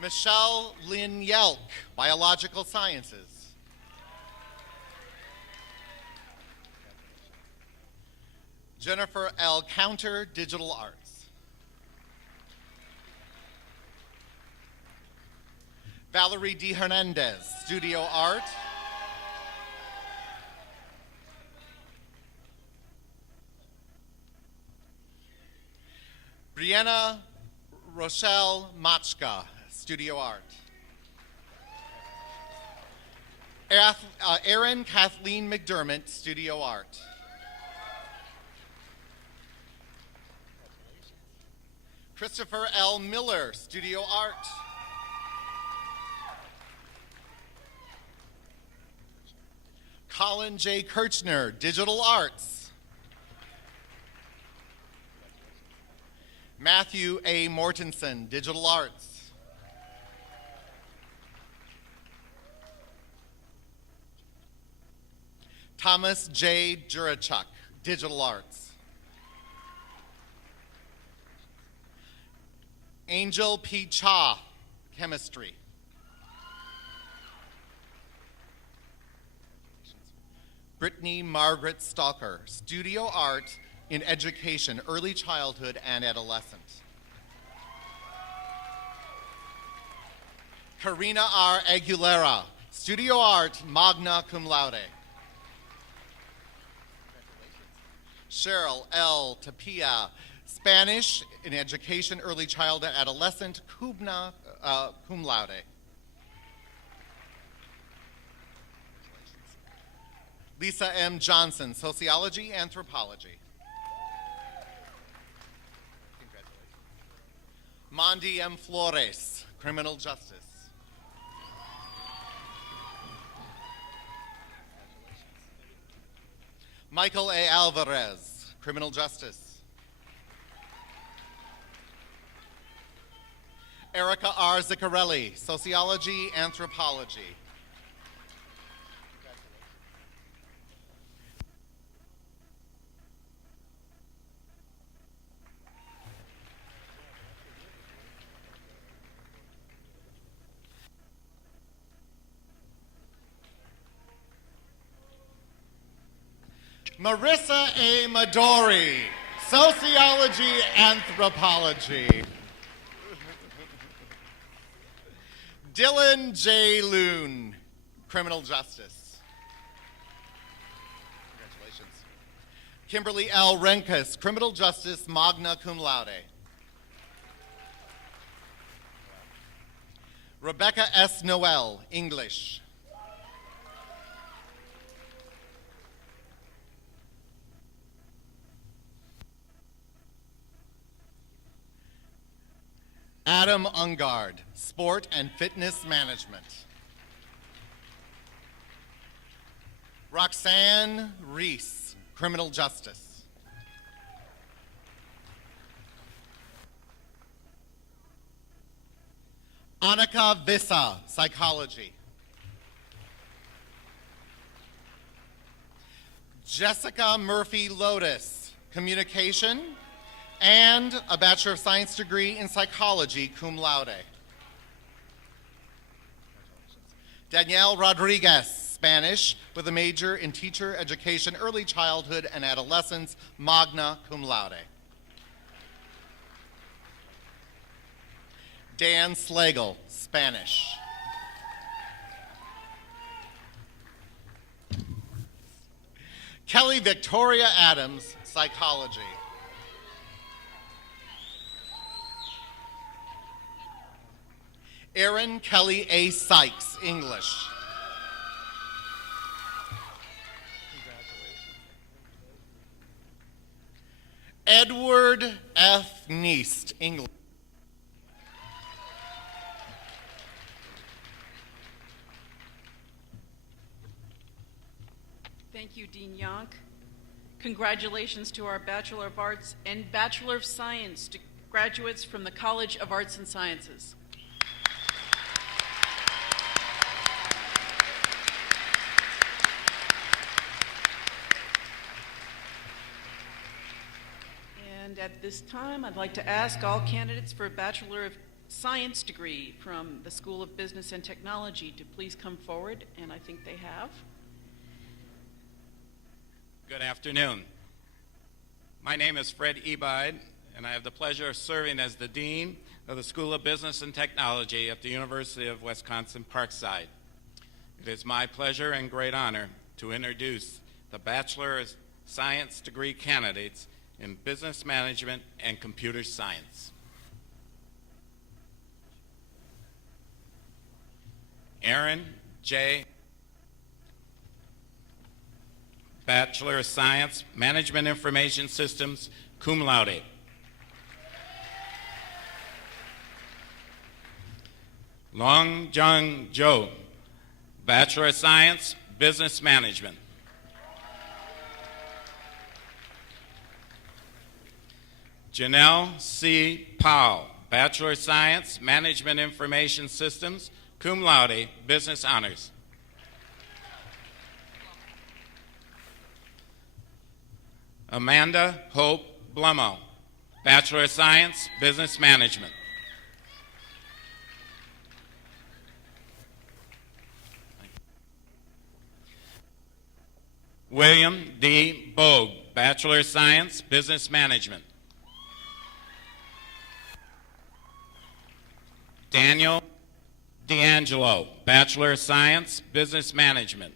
Michelle Lynn Yelk, Biological Sciences. Jennifer L. Counter, Digital Arts. Valerie D. Hernandez, Studio Art. Brianna Rochelle Machka, Studio Art. Erin Kathleen McDermott, Studio Art. Christopher L. Miller, Studio Art. Colin J. Kirchner, Digital Arts. Matthew A. Mortensen, Digital Arts. Thomas J. Jurachuk, Digital Arts. Angel P. Cha, Chemistry. Brittany Margaret Stalker, Studio Art in Education, Early Childhood and Adolescent. Karina R. Aguilera, Studio Art, Magna Cum Laude. Cheryl L. Tapia, Spanish in Education, Early Childhood and Adolescent, Cum Laude. Lisa M. Johnson, Sociology, Anthropology. Mondi M. Flores, Criminal Justice. Michael A. Alvarez, Criminal Justice. Erica R. Ziccarelli, Sociology, Anthropology. Marissa A. Midori, Sociology, Anthropology. Dylan J. Loon, Criminal Justice. Congratulations. Kimberly L. Renkus, Criminal Justice, Magna Cum Laude. Rebecca S. Noel, English. Adam Ungard, Sport and Fitness Management. Roxanne Reese, Criminal Justice. Annika Vissa, Psychology. Jessica Murphy Lotus, Communication, and a Bachelor of Science degree in Psychology, cum laude. Danielle Rodriguez, Spanish, with a major in Teacher Education, Early Childhood and Adolescence, magna cum laude. Dan Slagle, Spanish. Kelly Victoria Adams, Psychology. Erin Kelly A. Sykes, English. Edward F. Neist, English. Thank you, Dean Yonk. Congratulations to our Bachelor of Arts and Bachelor of Science graduates from the College of Arts and Sciences. And at this time, I'd like to ask all candidates for a Bachelor of Science degree from the School of Business and Technology to please come forward, and I think they have. Good afternoon. My name is Fred Ebide, and I have the pleasure of serving as the Dean of the School of Business and Technology at the University of Wisconsin-Parkside. It is my pleasure and great honor to introduce the Bachelor of Science degree candidates in Business Management and Computer Science. Aaron J. Bachelor of Science, Management Information Systems, cum laude. Long Jung Jo, Bachelor of Science, Business Management. Janelle C. Powell, Bachelor of Science, Management Information Systems, cum laude, Business Honors. Amanda Hope Blumo, Bachelor of Science, Business Management. William D. Bogue, Bachelor of Science, Business Management. Daniel D'Angelo, Bachelor of Science, Business Management.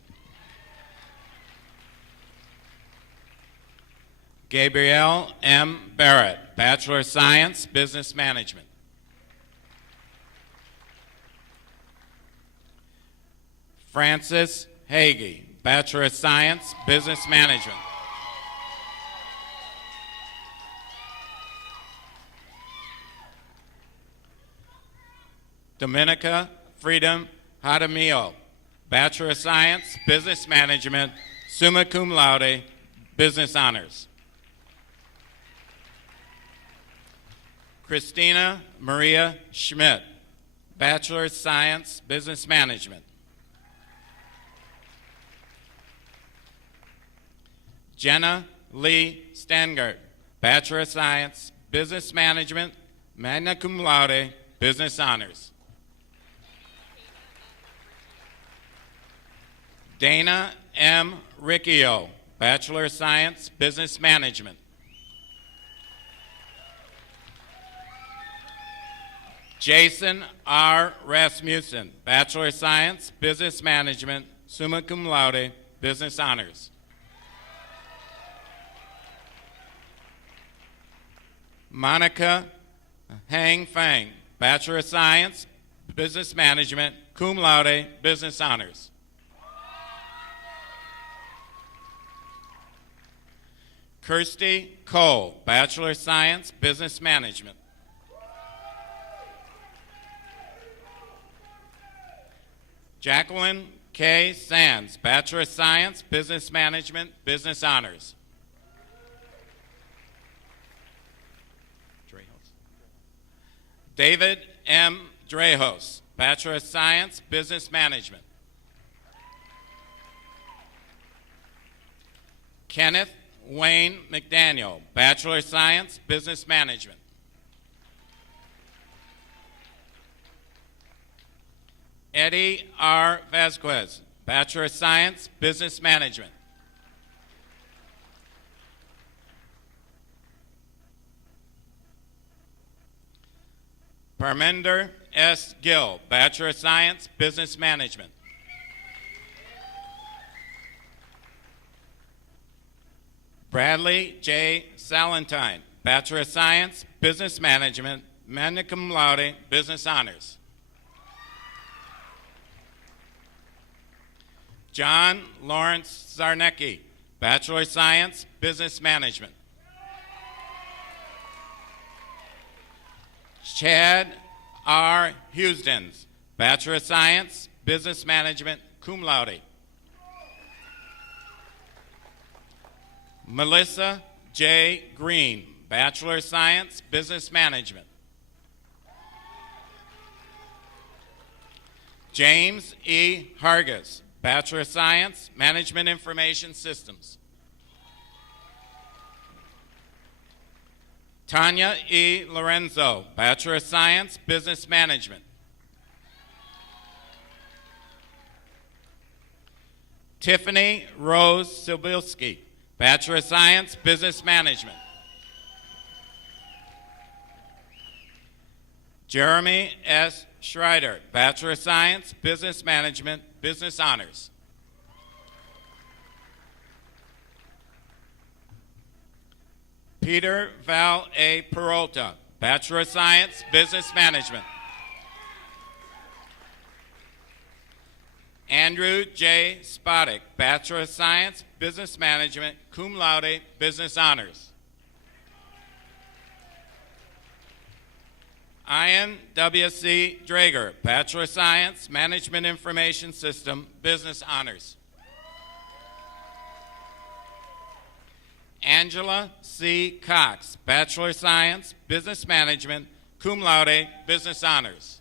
Gabrielle M. Barrett, Bachelor of Science, Business Management. Francis Hagee, Bachelor of Science, Business Management. Dominica Freedom Hadamio, Bachelor of Science, Business Management, summa cum laude, Business Honors. Christina Maria Schmidt, Bachelor of Science, Business Management. Jenna Lee Stengert, Bachelor of Science, Business Management, magna cum laude, Business Honors. Dana M. Riccio, Bachelor of Science, Business Management. Jason R. Rasmussen, Bachelor of Science, Business Management, summa cum laude, Business Honors. Monica Hang Fang, Bachelor of Science, Business Management, cum laude, Business Honors. Kirsty Cole, Bachelor of Science, Business Management. Jacqueline K. Sands, Bachelor of Science, Business Management, Business Honors. David M. Drehos, Bachelor of Science, Business Management. Kenneth Wayne McDaniel, Bachelor of Science, Business Management. Eddie R. Vasquez, Bachelor of Science, Business Management. Parminder S. Gill, Bachelor of Science, Business Management. Bradley J. Salentine, Bachelor of Science, Business Management, magna cum laude, Business Honors. John Lawrence Zarnecki, Bachelor of Science, Business Management. Chad R. Housdens, Bachelor of Science, Business Management, cum laude. Melissa J. Green, Bachelor of Science, Business Management. James E. Hargis, Bachelor of Science, Management Information Systems. Tanya E. Lorenzo, Bachelor of Science, Business Management. Tiffany Rose Silbilski, Bachelor of Science, Business Management. Jeremy S. Schreider, Bachelor of Science, Business Management, Business Honors. Peter Val A. Peralta, Bachelor of Science, Business Management. Andrew J. Spodek, Bachelor of Science, Business Management, cum laude, Business Honors. Ian W.C. Drager, Bachelor of Science, Management Information System, Business Honors. Angela C. Cox, Bachelor of Science, Business Management, cum laude, Business Honors.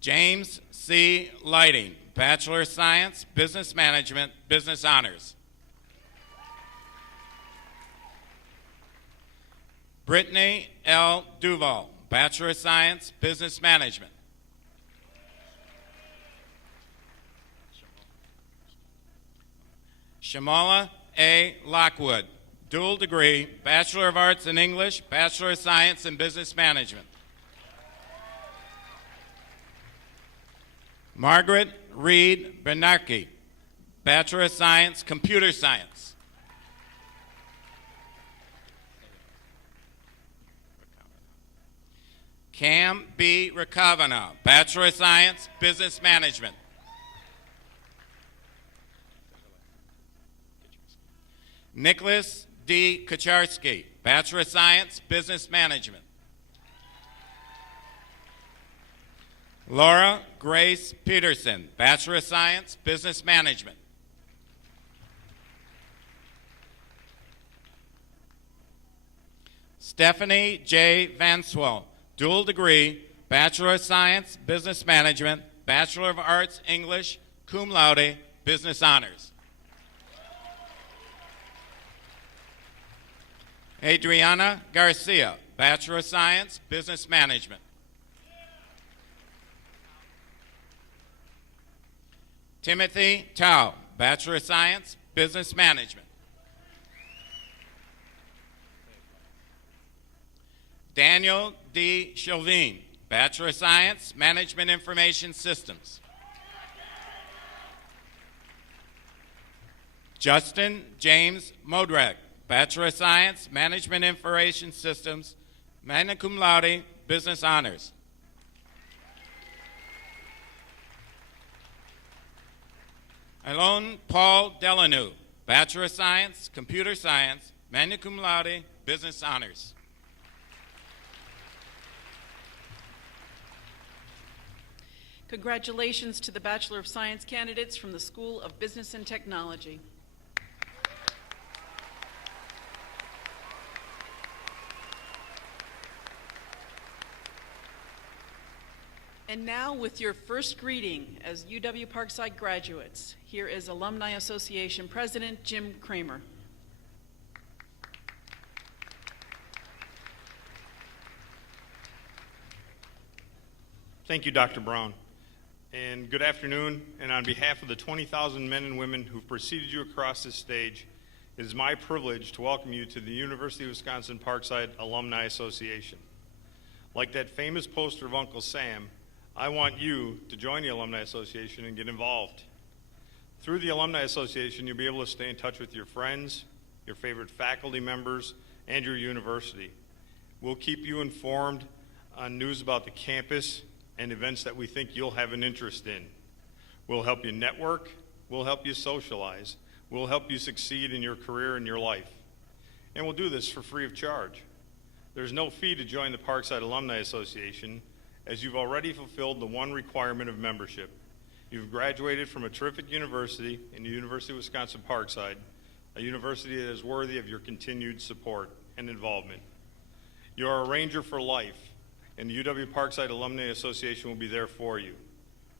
James C. Lighting, Bachelor of Science, Business Management, Business Honors. Brittany L. Duval, Bachelor of Science, Business Management. Shamala A. Lockwood, dual degree, Bachelor of Arts in English, Bachelor of Science in Business Management. Margaret Reed Bernarke, Bachelor of Science, Computer Science. Cam B. Rakavana, Bachelor of Science, Business Management. Nicholas D. Kacharski, Bachelor of Science, Business Management. Laura Grace Peterson, Bachelor of Science, Business Management. Stephanie J. Vanswell, dual degree, Bachelor of Science, Business Management, Bachelor of Arts, English, cum laude, Business Honors. Adriana Garcia, Bachelor of Science, Business Management. Timothy Tao, Bachelor of Science, Business Management. Daniel D. Chauvin, Bachelor of Science, Management Information Systems. Justin James Modrack, Bachelor of Science, Management Information Systems, magna cum laude, Business Honors. Alon Paul Delanoux, Bachelor of Science, Computer Science, magna cum laude, Business Honors. Congratulations to the Bachelor of Science candidates from the School of Business and Technology. And now, with your first greeting as UW-Parkside graduates, here is Alumni Association President Jim Kramer. Thank you, Dr. Brown. And good afternoon, and on behalf of the 20,000 men and women who've preceded you across this stage, it is my privilege to welcome you to the University of Wisconsin-Parkside Alumni Association. Like that famous poster of Uncle Sam, I want you to join the Alumni Association and get involved. Through the Alumni Association, you'll be able to stay in touch with your friends, your favorite faculty members, and your university. We'll keep you informed on news about the campus and events that we think you'll have an interest in. We'll help you network, we'll help you socialize, we'll help you succeed in your career and your life. And we'll do this for free of charge. There's no fee to join the Parkside Alumni Association, as you've already fulfilled the one requirement of membership. You've graduated from a terrific university in the University of Wisconsin-Parkside, a university that is worthy of your continued support and involvement. You're a Ranger for life, and the UW-Parkside Alumni Association will be there for you.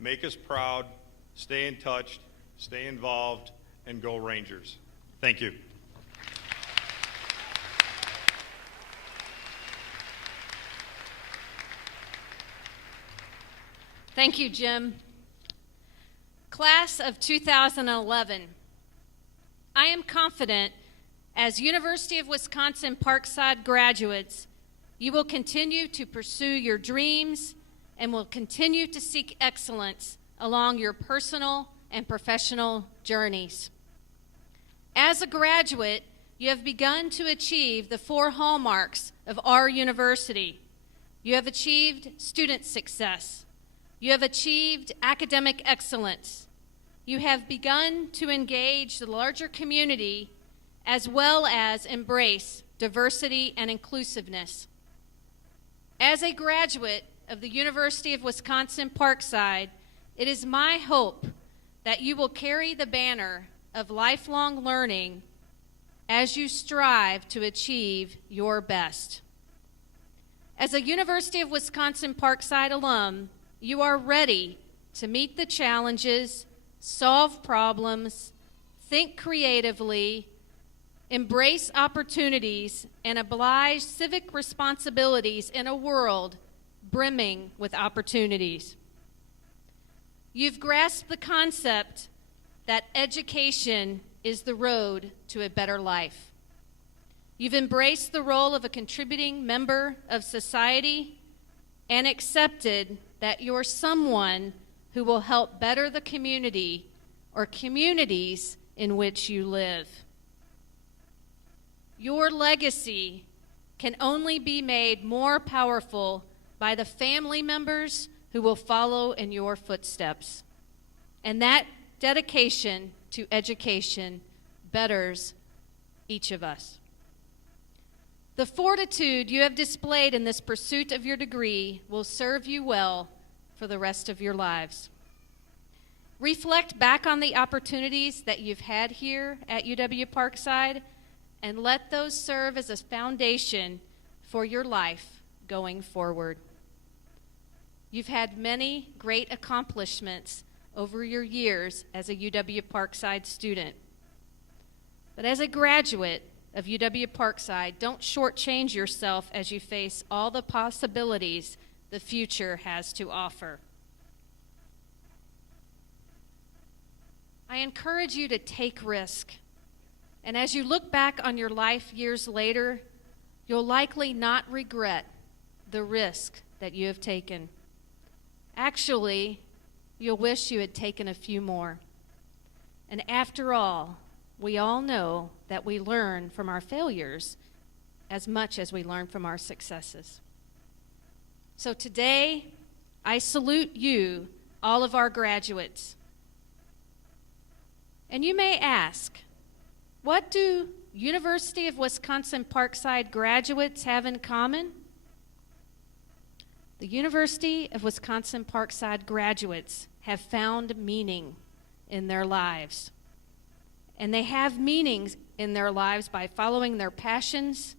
Make us proud, stay in touch, stay involved, and go Rangers. Thank you. Thank you, Jim. Class of 2011, I am confident as University of Wisconsin-Parkside graduates, you will continue to pursue your dreams and will continue to seek excellence along your personal and professional journeys. As a graduate, you have begun to achieve the 4 hallmarks of our university. You have achieved student success. You have achieved academic excellence. You have begun to engage the larger community as well as embrace diversity and inclusiveness. As a graduate of the University of Wisconsin-Parkside, it is my hope that you will carry the banner of lifelong learning as you strive to achieve your best. As a University of Wisconsin-Parkside alum, you are ready to meet the challenges, solve problems, think creatively, embrace opportunities, and oblige civic responsibilities in a world brimming with opportunities. You've grasped the concept that education is the road to a better life. You've embraced the role of a contributing member of society and accepted that you're someone who will help better the community or communities in which you live. Your legacy can only be made more powerful by the family members who will follow in your footsteps. And that dedication to education betters each of us. The fortitude you have displayed in this pursuit of your degree will serve you well for the rest of your lives. Reflect back on the opportunities that you've had here at UW-Parkside and let those serve as a foundation for your life going forward. You've had many great accomplishments over your years as a UW-Parkside student. But as a graduate of UW-Parkside, don't shortchange yourself as you face all the possibilities the future has to offer. I encourage you to take risk. And as you look back on your life years later, you'll likely not regret the risk that you have taken. Actually, you'll wish you had taken a few more. And after all, we all know that we learn from our failures as much as we learn from our successes. So today, I salute you, all of our graduates. And you may ask, what do University of Wisconsin-Parkside graduates have in common? The University of Wisconsin-Parkside graduates have found meaning in their lives. And they have meanings in their lives by following their passions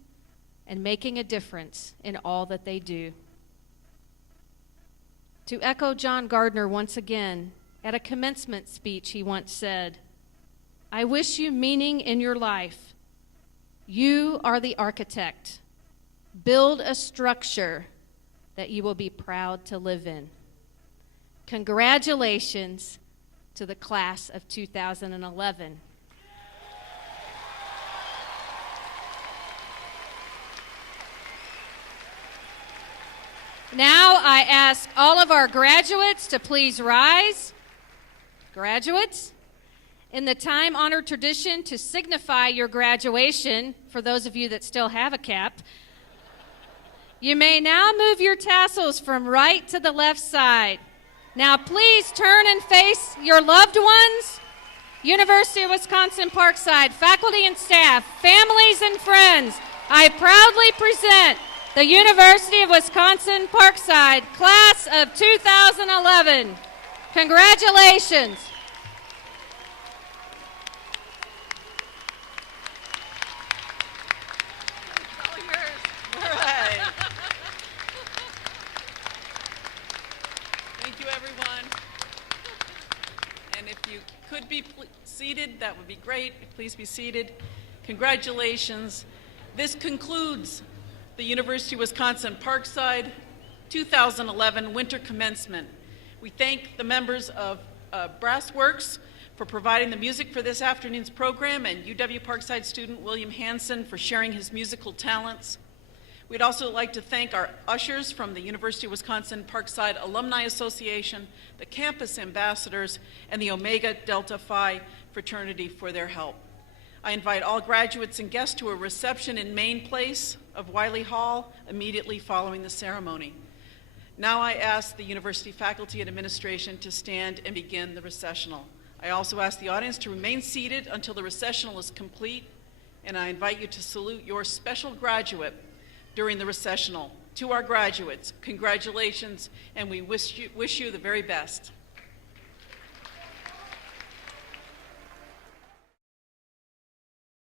and making a difference in all that they do. To echo John Gardner once again, at a commencement speech he once said, "I wish you meaning in your life. You are the architect. Build a structure that you will be proud to live in." Congratulations to the class of 2011. Now I ask all of our graduates to please rise. Graduates, in the time-honored tradition to signify your graduation, for those of you that still have a cap, you may now move your tassels from right to the left side. Now please turn and face your loved ones. University of Wisconsin-Parkside, faculty and staff, families and friends, I proudly present the University of Wisconsin-Parkside class of 2011. Congratulations. All yours. All right. Thank you, everyone. And if you could be seated, that would be great. Please be seated. Congratulations. This concludes the University of Wisconsin-Parkside 2011 Winter Commencement. We thank the members of Brassworks for providing the music for this afternoon's program, and UW-Parkside student William Hansen for sharing his musical talents. We'd also like to thank our ushers from the University of Wisconsin-Parkside Alumni Association, the campus ambassadors, and the Omega Delta Phi fraternity for their help. I invite all graduates and guests to a reception in Main Place of Wiley Hall immediately following the ceremony. Now I ask the university faculty and administration to stand and begin the recessional. I also ask the audience to remain seated until the recessional is complete, and I invite you to salute your special graduate during the recessional. To our graduates, congratulations, and we wish you the very best.